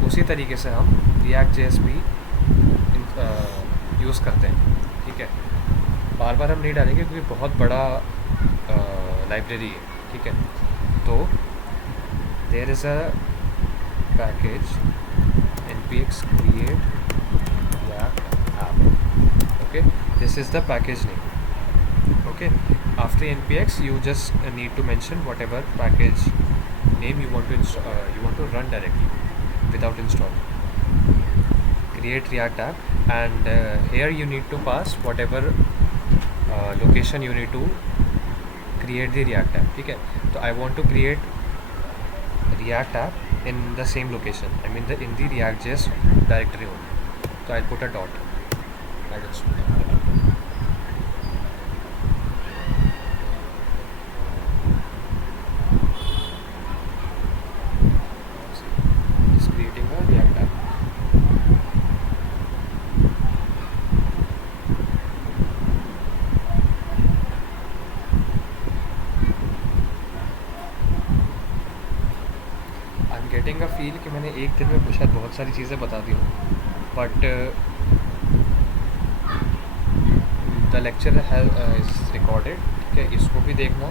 उसी तरीके से हम React.js भी यूज़ करते हैं, ठीक है. बार बार हम नहीं डालेंगे क्योंकि बहुत बड़ा लाइब्रेरी है, ठीक है. तो there is a package npx create react app, okay. This is the package name, okay. After npx you just need to mention whatever package name you want to run directly without install. Create react app, and here you need to pass whatever location you need to create the react app, ठीक है. तो I want to create react app in the same location, I mean in the React.js directory only. So I'll put a dot. Just creating a React app. I'm getting a feel कि मैंने एक दिन में शायद बहुत सारी चीज़ें बता दी हूँ, but the lecture is recorded, ठीक है. इसको भी देखना,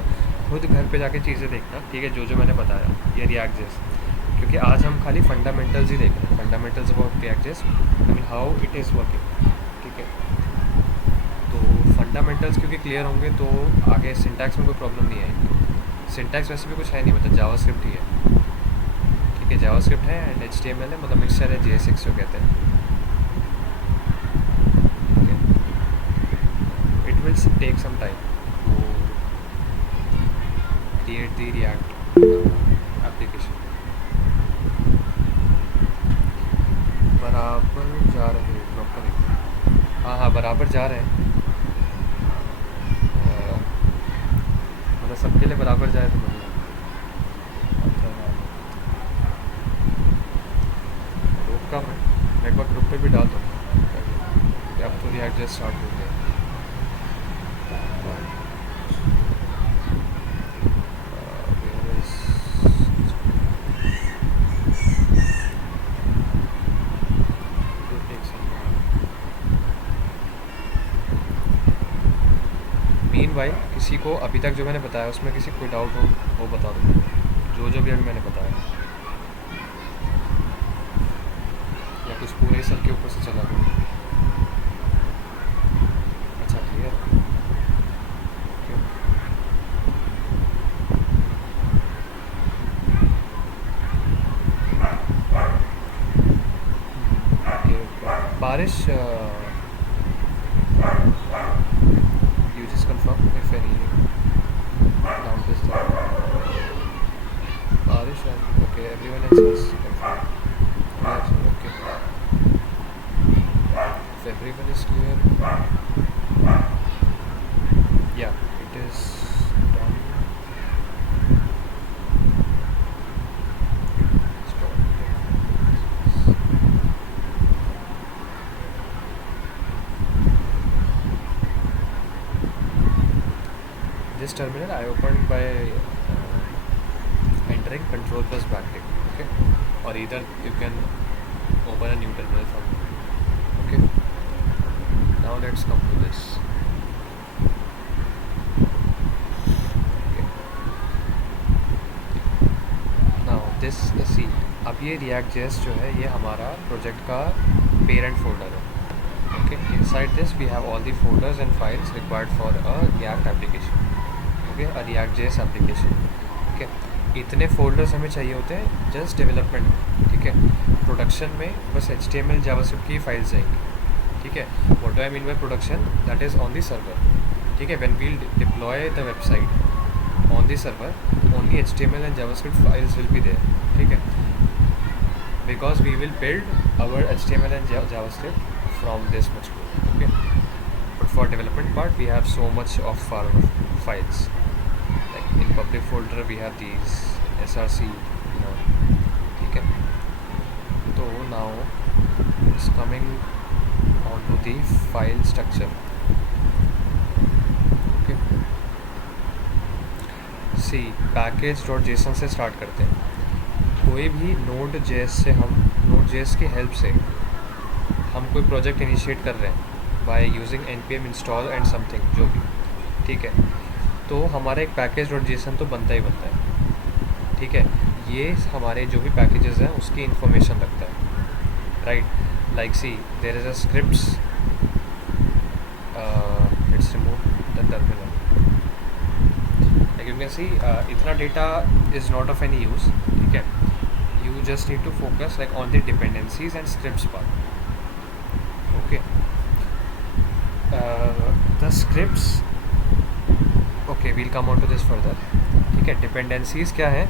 खुद घर पे जाके चीज़ें देखना, ठीक है, जो मैंने बताया ये React.js, क्योंकि आज हम खाली फंडामेंटल्स ही देख रहे हैं, fundamentals about React.js, I mean how it is working, ठीक है. तो फंडामेंटल्स क्योंकि क्लियर होंगे तो आगे सिंटैक्स में कोई प्रॉब्लम नहीं आएगी. सिंटैक्स वैसे भी कुछ है नहीं, मतलब जावास्क्रिप्ट ही है, ठीक है. जावास्क्रिप्ट है एंड HTML है, मतलब मिक्सचर है, JSX जो कहते हैं. It will take some time to create the React application. बराबर जा रहे हैं प्रॉपर, हाँ बराबर जा रहे हैं, मतलब सबके लिए बराबर जाए तो बढ़िया. ग्रुप का मैं एक बार ग्रुप पे भी डाल दूँगा, अब तो React.js स्टार्ट हो गया. भाई किसी को अभी तक जो मैंने बताया उसमें किसी को कोई डाउट हो वो बता दो, जो भी अभी मैंने बताया, या कुछ पूरे ही सर के ऊपर से चला गया. अच्छा क्लियर, क्यों Arish, you just confirm if any doubt is there. Arish, okay, everyone else has confirmed. Yes, okay. If everyone is clear, yeah, it is done. This terminal I opened by entering control plus backtick, okay, or either you can open a new terminal from here. Okay, now let's come to this. Okay, now this, see, अब ये React.js जो है ये हमारा प्रोजेक्ट का पेरेंट फोल्डर है. Okay, inside this we have all the folders and files required for a React application. Okay, a React.js application. Okay, इतने फोल्डर्स हमें चाहिए होते हैं जस्ट डेवलपमेंट. ठीक है, प्रोडक्शन में बस HTML जावास्क्रिप्ट की फाइल्स जाएंगी. ठीक है, what do I mean by production? That is on the server. ठीक है, when we'll deploy the website on the server only HTML and JavaScript files will be there. ठीक है, because we will build our HTML and JavaScript from this much code. Okay, but for development part we have so much of our files, like in public folder we have these src, okay. So now it's coming on to the file structure. Okay, see, package.json से start करते हैं. कोई भी Node.js से हम Node.js की हेल्प से हम कोई प्रोजेक्ट इनिशिएट कर रहे हैं by using npm install and something, जो भी. ठीक है, तो हमारा एक package.json तो बनता ही बनता है. ठीक है, ये हमारे जो भी पैकेजेस हैं उसकी इंफॉर्मेशन रखता है, right. Like see, there is a scripts, let's remove the terminal. Like you can see, इतना data is not of any use. ठीक है, you just need to focus like on the dependencies and scripts part. Okay, the scripts, okay, we'll come on to this further. ठीक है, dependencies क्या है?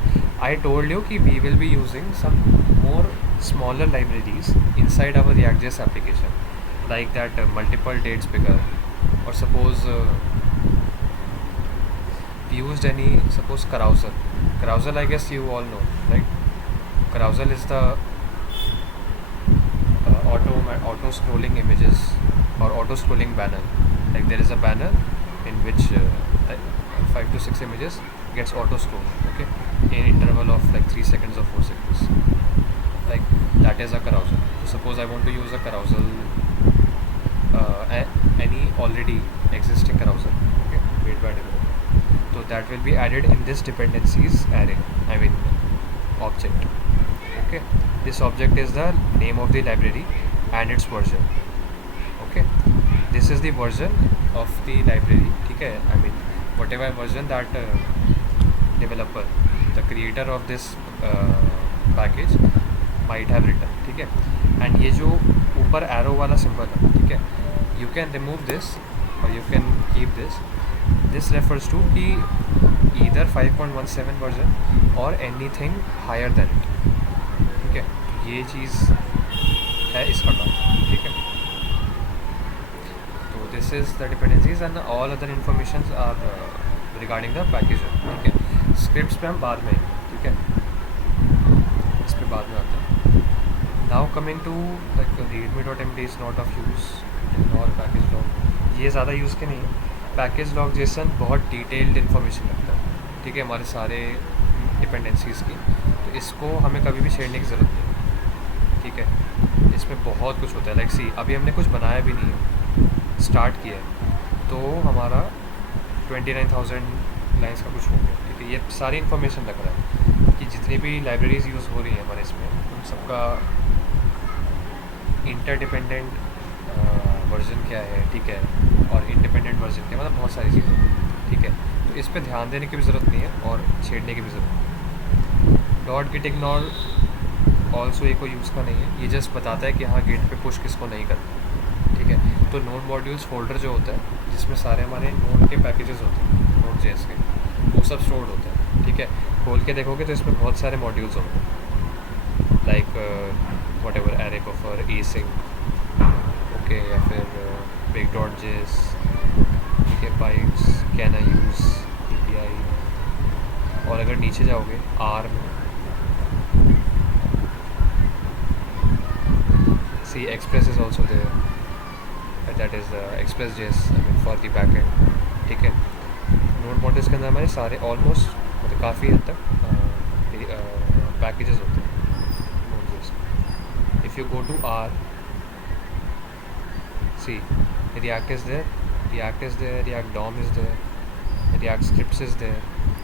I told you कि we will be using some more smaller libraries inside our React.js application, like that multiple dates picker, or suppose we used any, suppose carousel. Carousel, I guess you all know, right? Carousel is the auto scrolling images or auto scrolling banner. Like there is a banner in which like 5 to 6 images gets auto scrolled, okay, in interval of like 3 seconds or 4 seconds. Like that is a carousel. So suppose I want to use a carousel, any already existing carousel, okay, made by developer, so that will be added in this dependencies array, I mean object. Okay, this object is the name of the library and its version. Okay, this is the version of the library. ठीक है, I mean whatever version that developer, the creator of this package might have written. ठीक है, and ये जो ऊपर arrow वाला symbol है, ठीक है, you can remove this or you can keep this. This refers to कि either 5.17 version or anything higher than it. ठीक है, ये चीज़ है इसका टॉप. ठीक है, तो this is the dependencies and all other informations are regarding the package. ठीक है, स्क्रिप्ट्स पे हम बाद में, ठीक है, इस पे बाद में आते हैं. Now coming to like readme.md is not of use और पैकेज लॉग, ये ज़्यादा यूज़ के नहीं है. पैकेज लॉग जेसन बहुत डिटेल्ड इन्फॉर्मेशन रखता है. ठीक है, हमारे सारे डिपेंडेंसीज़ की, तो इसको हमें कभी भी छेड़ने की ज़रूरत नहीं. ठीक है, इसमें बहुत कुछ होता है. लाइक सी, अभी हमने कुछ बनाया भी नहीं है, स्टार्ट किया है, तो हमारा 29,000 लाइन्स का कुछ हो गया. ठीक है, ये सारी इन्फॉर्मेशन लग रहा है कि जितनी भी लाइब्रेरीज़ यूज़ हो रही हैं हमारे इसमें, उन सबका इंटरडिपेंडेंट वर्जन क्या है. ठीक है, और इंडिपेंडेंट वर्जन क्या, मतलब बहुत सारी चीज़ें. ठीक है, तो इस पर ध्यान देने की भी ज़रूरत नहीं है और छेड़ने की भी ज़रूरत नहीं है. Dot git ignore also a को यूज़ का नहीं है, ये जस्ट बताता है कि हाँ गेट पे पुश किसको नहीं करना, ठीक है। तो नोड मॉड्यूल्स फोल्डर जो होता है जिसमें सारे हमारे नोड के पैकेजेस होते हैं, नोड जेएस के, वो सब स्टोर्ड होते हैं, ठीक है। खोल के देखोगे तो इसमें बहुत सारे मॉड्यूल्स होंगे, like whatever array buffer, async, okay, या फिर बिग डॉट जेएस, ठीक है, pipes, can I use, API। और अगर नीचे जाओगे आर में, see Express is also there, that is Express.js, I mean for the back end, ठीक है। नोड मॉड्यूल्स के अंदर हमारे सारे ऑलमोस्ट मतलब काफ़ी हद तक पैकेजेस होते हैं node. If you go to our, see React is there, React DOM is there, React scripts is there,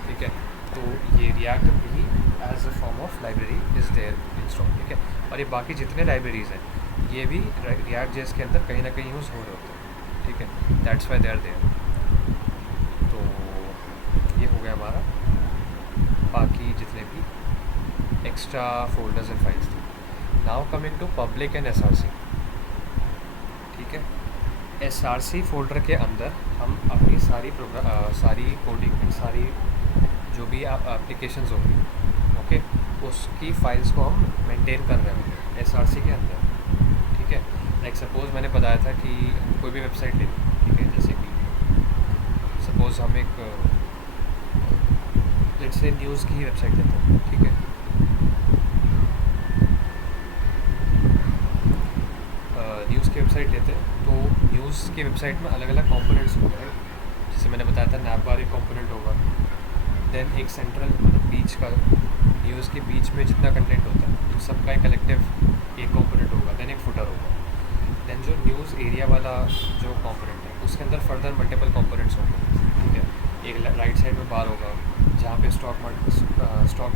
ठीक है। तो ये React भी as a form of library is there install, ठीक है। और ये बाकी जितने लाइब्रेरीज़ हैं ये भी React.js के अंदर कहीं ना कहीं यूज़ हो रहे होते हैं, ठीक है, that's why they are there. तो ये हो गया हमारा बाकी जितने भी एक्स्ट्रा फोल्डर्स एंड फाइल्स थे। Now coming to public and SRC, ठीक है। SRC फोल्डर के अंदर हम अपनी सारी कोडिंग, सारी जो भी एप्लीकेशंस होंगी, ओके, उसकी फाइल्स को हम मेंटेन कर रहे होंगे SRC के अंदर, ठीक है। लाइक सपोज़ मैंने बताया था कि हम कोई भी वेबसाइट ले, ठीक है, जैसे कि सपोज़ हम एक लेट्स से न्यूज़ की ही वेबसाइट लेते हैं, ठीक है। न्यूज़ की वेबसाइट लेते हैं तो न्यूज़ की वेबसाइट में अलग अलग कंपोनेंट्स होंगे, राइट। जैसे मैंने बताया था नैव बार एक कंपोनेंट होगा, देन एक सेंट्रल बीच का, न्यूज़ के बीच में जितना कंटेंट होता है तो सबका एक कलेक्टिव एक कंपोनेंट होगा, देन एक फुटर होगा, देन जो न्यूज़ एरिया वाला जो कंपोनेंट है उसके अंदर फर्दर मल्टीपल कंपोनेंट्स होंगे, ठीक है। एक राइट साइड में बार होगा जहाँ पे स्टॉक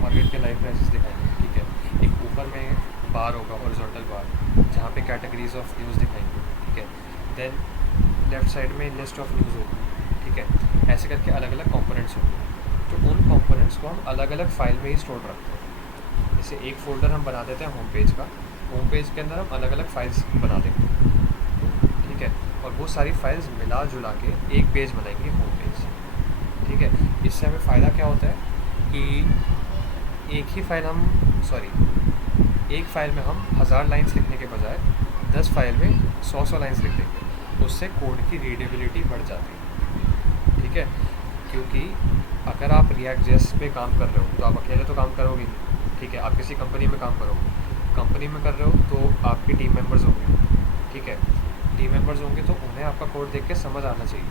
मार्केट के लाइव प्राइसेस दिखाएंगे, ठीक है। एक ऊपर में बार होगा, हॉरिजॉन्टल बार, जहाँ पे कैटेगरीज ऑफ न्यूज़ दिखाएंगे, ठीक है। देन लेफ़्ट साइड में लिस्ट ऑफ न्यूज़ होगी, ठीक है। ऐसे करके अलग अलग कंपोनेंट्स होंगे, तो उन कंपोनेंट्स को हम अलग अलग फाइल में ही स्टोर रखते हैं। जैसे एक फ़ोल्डर हम बना देते हैं होम पेज का, होम पेज के अंदर हम अलग अलग फाइल्स बना देंगे, ठीक है। और वो सारी फाइल्स मिला जुला के एक पेज बनाएंगे, होम पेज, ठीक है। इससे हमें फ़ायदा क्या होता है कि एक फाइल में हम 1000 लाइन्स लिखने के बजाय 10 फाइल में 100 लाइन्स लिख देंगे, उससे कोड की रीडेबिलिटी बढ़ जाती है, ठीक है। क्योंकि अगर आप React.js पे काम कर रहे हो तो आप अकेले तो काम करोगे नहीं, ठीक है। आप किसी कंपनी में काम करोगे, कंपनी में कर रहे हो तो आपके टीम मेंबर्स होंगे, ठीक है। टीम मेंबर्स होंगे तो उन्हें आपका कोड देख के समझ आना चाहिए,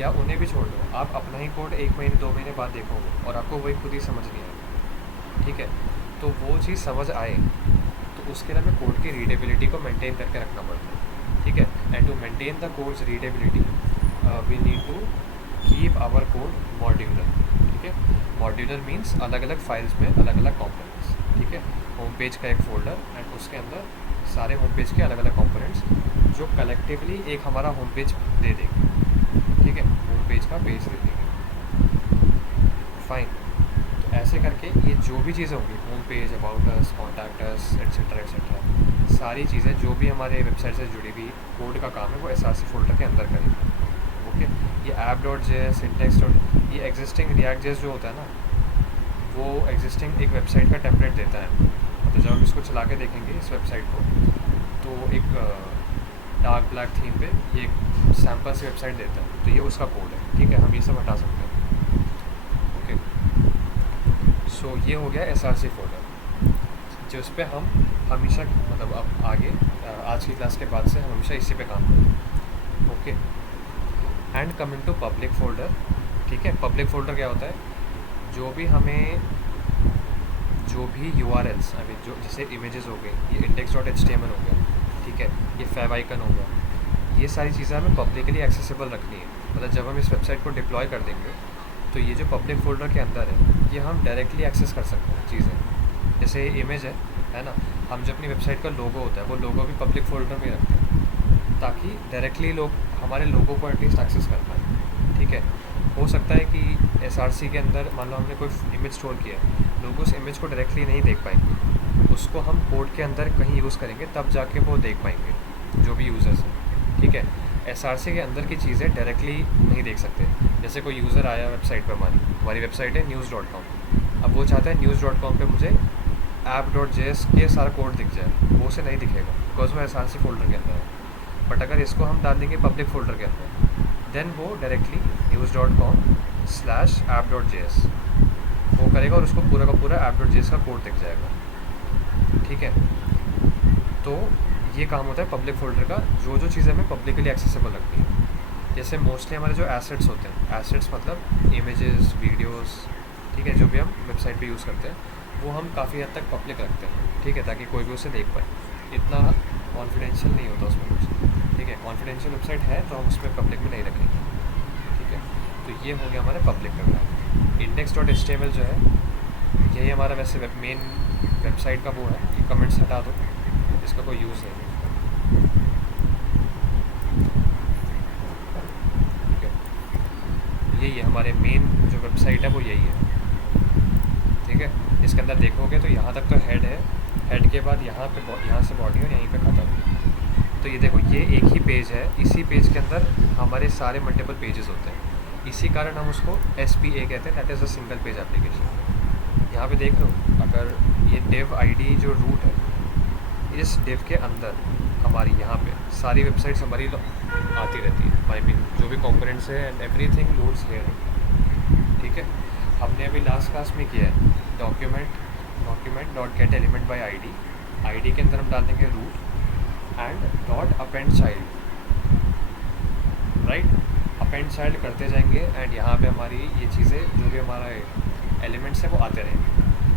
या उन्हें भी छोड़ दो, आप अपना ही कोड 1 महीने 2 महीने बाद देखोगे और आपको वही खुद ही समझ नहीं आएगा, ठीक है। तो वो चीज़ समझ आए तो उसके लिए हमें कोड की रीडेबिलिटी को मेंटेन करके रखना पड़ता है, ठीक है। And to maintain the codes readability we need to keep our code modular, ठीक है। मॉड्यूलर मीन्स अलग अलग फाइल्स में अलग अलग कंपोनेंट्स, ठीक है। होम पेज का एक फ़ोल्डर एंड उसके अंदर सारे होम पेज के अलग अलग कंपोनेंट्स जो कलेक्टिवली एक हमारा होम पेज दे देंगे, ठीक है, होम पेज का पेज दे देंगे, फाइन। तो ऐसे करके ये जो भी चीज़ें होंगी, home page, about us, contact us, etcetera, सारी चीज़ें जो भी हमारे वेबसाइट से जुड़ी हुई कोड का काम है वो SRC फोल्डर के अंदर करेंगे, ओके। ये app.js, syntax. ये एग्जिस्टिंग React.js जो होता है ना, वो एग्जिस्टिंग एक वेबसाइट का टेम्पलेट देता है। तो जब हम इसको चला के देखेंगे इस वेबसाइट को, तो एक डार्क ब्लैक थीम पे ये एक सैम्पल सी वेबसाइट देता है, तो ये उसका कोड है, ठीक है। हम ये सब हटा सकते हैं, ओके। सो ये हो गया SRC फोल्डर, जिस पे हम हमेशा, मतलब अब आगे आज की क्लास के बाद से हम हमेशा इसी पे काम करेंगे, okay. And coming to public folder, ठीक है। पब्लिक फोल्डर क्या होता है, जो भी URLs, आई मीन जो जैसे इमेजेस हो गई, ये index.html हो गया, ठीक है, ये favicon हो गया, ये सारी चीज़ें हमें पब्लिकली एक्सेसिबल रखनी है। मतलब जब हम इस वेबसाइट को डिप्लॉय कर देंगे तो ये जो पब्लिक फोल्डर के अंदर है ये हम डायरेक्टली एक्सेस कर सकते हैं चीज़ें। जैसे इमेज है ना, हम जो अपनी वेबसाइट का लोगो होता है वो लोगो भी पब्लिक फोल्डर में रखते हैं, ताकि डायरेक्टली लोग हमारे लोगो को एटलीस्ट एक्सेस कर पाएँ, ठीक है। हो सकता है कि SRC के अंदर मान लो हमने कोई इमेज स्टोर किया है, लोग उस इमेज को डायरेक्टली नहीं देख पाएंगे, उसको हम कोड के अंदर कहीं यूज़ करेंगे तब जाके वो देख पाएंगे जो भी यूज़र्स हैं, ठीक है। एसआरसी के अंदर की चीज़ें डायरेक्टली नहीं देख सकते। जैसे कोई यूज़र आया वेबसाइट पर, हमारी वेबसाइट है news.com, अब वो चाहता है news.com पे मुझे app.js के सारा कोड दिख जाए, वो उसे नहीं दिखेगा बिकॉज वो एसआरसी फोल्डर के अंदर है। बट अगर इसको हम डाल देंगे पब्लिक फोल्डर के अंदर, देन वो डायरेक्टली news.com/app.js वो करेगा और उसको पूरा का पूरा app.js का कोड दिख जाएगा, ठीक है। तो ये काम होता है पब्लिक फोल्डर का, जो जो चीज़ें हमें पब्लिकली एक्सेसिबल रखती हैं। जैसे मोस्टली हमारे जो एसेट्स होते हैं, एसेट्स मतलब इमेजेस, वीडियोस, ठीक है, जो भी हम वेबसाइट पे यूज़ करते हैं वो हम काफ़ी हद तक पब्लिक रखते हैं, ठीक है, ताकि कोई भी उसे देख पाए। इतना कॉन्फिडेंशियल नहीं होता उसमें कुछ, ठीक है। कॉन्फिडेंशियल वेबसाइट है तो हम उसमें पब्लिक में नहीं रखेंगे, ठीक है। तो ये हो गया हमारे पब्लिक का काम। index.html जो है यही हमारा वैसे मेन वेबसाइट का वो है। ये कमेंट्स हटा दो, इसका कोई यूज़ नहीं है, ठीक है। यही है हमारे मेन जो वेबसाइट है वो यही है, ठीक है। इसके अंदर देखोगे तो यहाँ तक तो हेड है, हेड के बाद यहाँ पे यहाँ से बॉडी और यहीं पे ख़त्म। तो ये देखो ये एक ही पेज है, इसी पेज के अंदर हमारे सारे मल्टीपल पेजेस होते हैं, इसी कारण हम उसको SPA कहते हैं, that is a single page application. यहाँ पे देख लो, अगर ये div ID जो रूट है, इस div के अंदर हमारी यहाँ पे सारी वेबसाइट्स हमारी आती रहती है। आई मीन जो भी कंपोनेंट्स है एंड एवरीथिंग लोड्स हियर, ठीक है। हमने अभी लास्ट क्लास में किया है document.getElementById, ID के अंदर हम डाल देंगे root and .appendChild, right. Append child करते जाएंगे एंड यहाँ पे हमारी ये चीज़ें जो भी हमारा एलिमेंट्स है वो आते रहेंगे।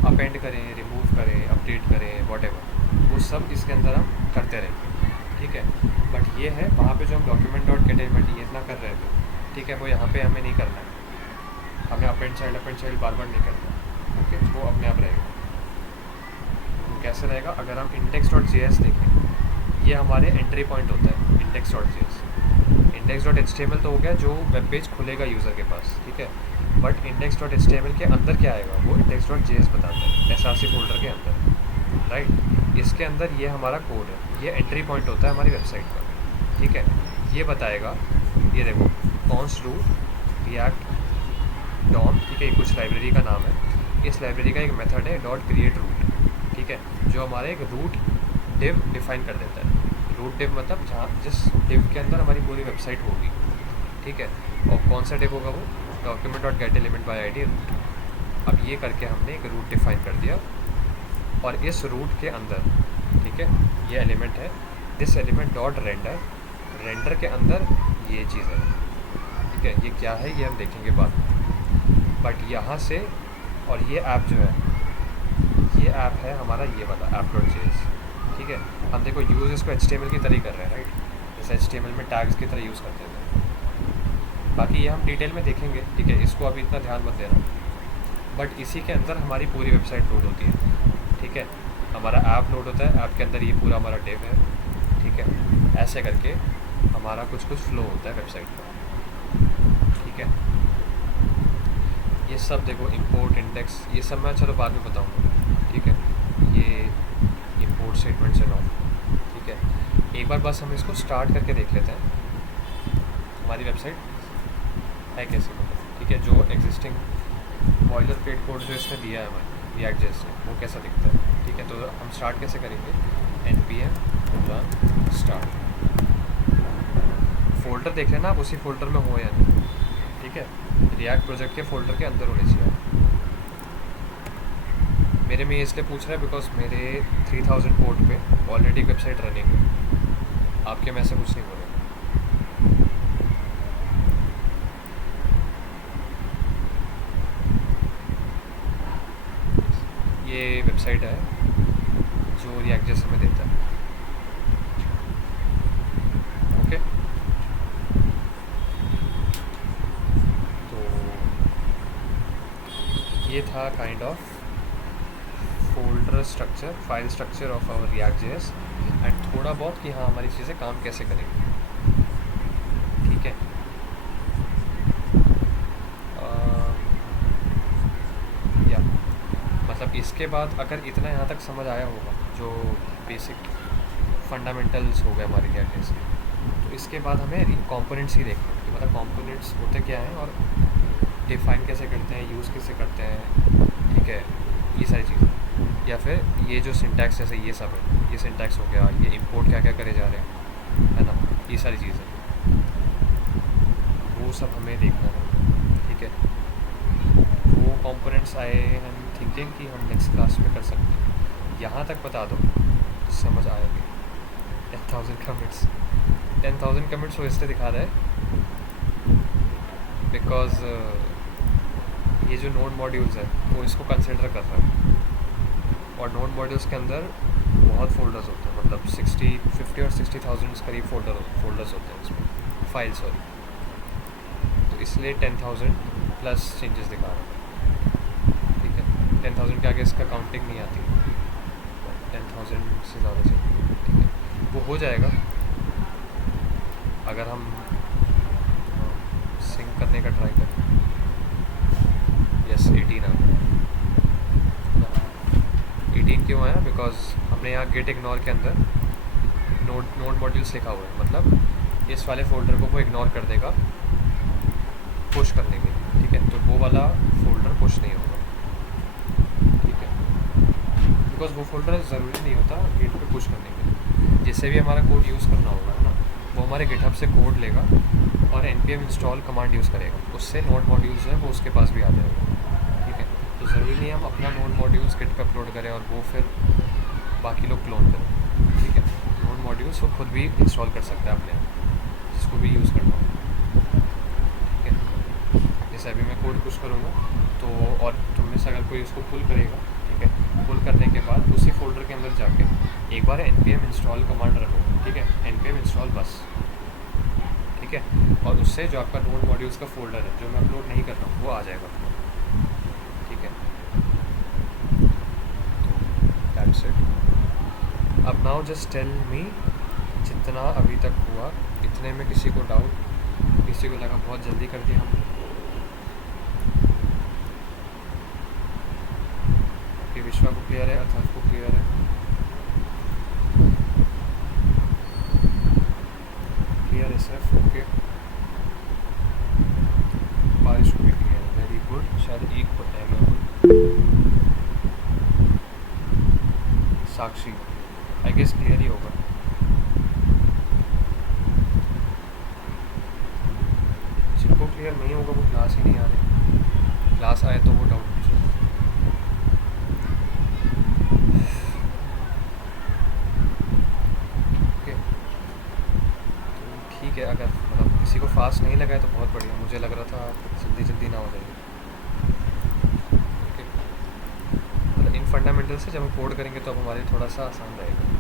अपेंड करें, रिमूव करें, अपडेट करें, वॉटेवर, वो सब इसके अंदर हम करते रहेंगे, ठीक है। बट ये है वहाँ पे जो हम document.getElement ये इतना कर रहे थे, ठीक है, वो यहाँ पे हमें नहीं करना है। हमें अपेंड चाइल्ड बार बार नहीं करना है, ओके। वो अपने आप रहेगा। वो कैसे रहेगा, अगर हम index.js देखें, ये हमारे एंट्री पॉइंट होता है index.js। index.html तो हो गया जो वेब पेज खुलेगा यूज़र के पास, ठीक है। बट index.html के अंदर क्या आएगा वो index.js बताता है, एसआरसी फोल्डर के अंदर, राइट। इसके अंदर ये हमारा कोड है, ये एंट्री पॉइंट होता है हमारी वेबसाइट का, ठीक है। ये बताएगा, ये देखो const root react DOM, ठीक है, ये कुछ लाइब्रेरी का नाम है। इस लाइब्रेरी का एक मेथड है .createRoot, ठीक है, जो हमारे एक रूट div डिफाइन कर देता है। रूट div मतलब जहाँ जिस div के अंदर हमारी पूरी वेबसाइट होगी, ठीक है। और कौन सा div होगा वो document.getElementById रूट। अब ये करके हमने एक रूट डिफाइन कर दिया और इस रूट के अंदर, ठीक है, ये एलिमेंट है, दिस एलिमेंट .render, रेंडर के अंदर ये चीज़ है, ठीक है। ये क्या है ये हम देखेंगे बाद में। बट यहाँ से और ये ऐप जो है, ये ऐप है हमारा ये वाला app.js, ठीक है। हम देखो यूज़ इसको HTML की तरह ही कर रहे हैं, राइट, जैसे HTML में टैग्स की तरह यूज़ करते थे। बाकी ये हम डिटेल में देखेंगे, ठीक है, इसको अभी इतना ध्यान मत देना। बट इसी के अंदर हमारी पूरी वेबसाइट लोड होती है, ठीक है। हमारा ऐप लोड होता है, ऐप के अंदर ये पूरा हमारा div है, ठीक है। ऐसे करके हमारा कुछ फ्लो होता है वेबसाइट पर, ठीक है। ये सब देखो इंपोर्ट इंडेक्स, ये सब मैं चलो बाद में बताऊँगा, ठीक है। ये इंपोर्ट स्टेटमेंट्स एंड ऑल, ठीक है। एक बार बस हम इसको स्टार्ट करके देख लेते हैं, हमारी वेबसाइट है कैसे, मतलब, ठीक है। जो एग्जिस्टिंग बॉयलर प्लेट कोड जो इसने दिया है हमारे React.js ने, वो कैसा दिखता है, ठीक है। तो हम स्टार्ट कैसे करेंगे, npm run start, फोल्डर देख लेना आप उसी फोल्डर में हो या नहीं, ठीक है। React प्रोजेक्ट के फोल्डर के अंदर होने चाहिए। मेरे में इसलिए पूछ रहा है बिकॉज मेरे 3000 पोर्ट पे ऑलरेडी वेबसाइट रनिंग है, आपके में ऐसा कुछ नहीं बोलेगा। ये वेबसाइट है जो React.js हमें देता है, ओके। तो ये था kind of folder structure, file structure of our React.js and थोड़ा बहुत कि हाँ हमारी चीज़ें काम कैसे करेंगी, ठीक है। या मतलब इसके बाद अगर इतना यहाँ तक समझ आया होगा, जो बेसिक फंडामेंटल्स हो गए हमारे रिएक्टर्स के, तो इसके बाद हमें कंपोनेंट्स ही देखना है कि मतलब कंपोनेंट्स होते क्या हैं और डिफाइन कैसे करते हैं, यूज़ कैसे करते हैं, ठीक है, ये सारी चीज़ें। या फिर ये जो सिंटैक्स जैसे ये सब है, ये सिंटैक्स हो गया, ये इंपोर्ट क्या क्या करे जा रहे हैं, है ना, ये सारी चीज़ें, वो सब हमें देखना है, ठीक है। वो कंपोनेंट्स आए हम थिंकिंग कि हम नेक्स्ट क्लास में कर सकते हैं। यहाँ तक बता दो, समझ आएगी। 10,000 कमिट्स, 10,000 कमिट्स वो इसलिए दिखा रहा है बिकॉज ये जो नोड मॉड्यूल्स है वो इसको कंसिडर कर रहा है, और नोड मॉड्यूल्स के अंदर बहुत फोल्डर्स होते हैं, मतलब 50 और 60,000 करीब फोल्डर्स होते हैं इसमें, फाइल सॉरी। तो इसलिए 10,000 प्लस चेंजेस दिखा रहा है, ठीक है। 10,000 के आगे इसका काउंटिंग नहीं आती, 10,000 से ज़्यादा चाहिए, ठीक है। वो हो जाएगा अगर हम सिंक करने का ट्राई करें। यस 18 आ गया। 18 क्यों आया? बिकॉज हमने यहाँ गेट इग्नोर के अंदर नोड मॉड्यूल्स लिखा हुआ है, मतलब इस वाले फोल्डर को वो इग्नोर कर देगा पुश करने के लिए, ठीक है। तो वो वाला फोल्डर पुश नहीं होगा, ठीक है, बिकॉज वो फोल्डर ज़रूरी नहीं होता गेट पे पुश करने के लिए। जिससे भी हमारा कोड यूज़ करना होगा, है ना, वो हमारे गिटहब से कोड लेगा और npm इंस्टॉल कमांड यूज़ करेगा, उससे नोड मॉड्यूल्स है वो उसके पास भी आ जाएगा, ठीक है। तो ज़रूरी नहीं हम अपना नोड मॉड्यूल्स गिट पे अपलोड करें और वो फिर बाकी लोग क्लोन करें, ठीक है। नोड मॉड्यूल्स वो खुद भी इंस्टॉल कर सकता है अपने आप, जिसको भी यूज़ करना हो, ठीक है। जैसे अभी मैं कोड पुश करूँगा तो, और तुम में से अगर कोई उसको पुल करेगा, ठीक है, पुल करने के बाद उसी फोल्डर के अंदर जाके एक बार npm इंस्टॉल कमांड रन होगा, ठीक है, npm इंस्टॉल बस, ठीक है, और उससे जो आपका नोड मॉड्यूल्स का फोल्डर है जो मैं अपलोड नहीं कर रहा हूँ वो आ जाएगा, ठीक है। That's it. अब नाउ जस्ट टेल मी, जितना अभी तक हुआ इतने में किसी को डाउट, किसी को लगा बहुत जल्दी कर दिया हमने? कि विश्वा को क्लियर है, अथर्व को क्लियर है? क्लियर है सर, ओके। बारिश को भी क्लियर है, वेरी गुड। शायद एक बताएगा साक्षी, आई गेस क्लियर ही होगा। जिनको क्लियर नहीं होगा वो क्लास ही नहीं आ रहे, क्लास आए तो वो डाउट पूछे। ओके, ठीक है। अगर मतलब किसी को फास्ट नहीं लगा है तो बहुत बढ़िया, मुझे लग रहा था जल्दी जल्दी ना हो जाएगी, ओके। मतलब इन फंडामेंटल से जब हम कोड करेंगे तो अब हमारे थोड़ा सा आसान रहेगा।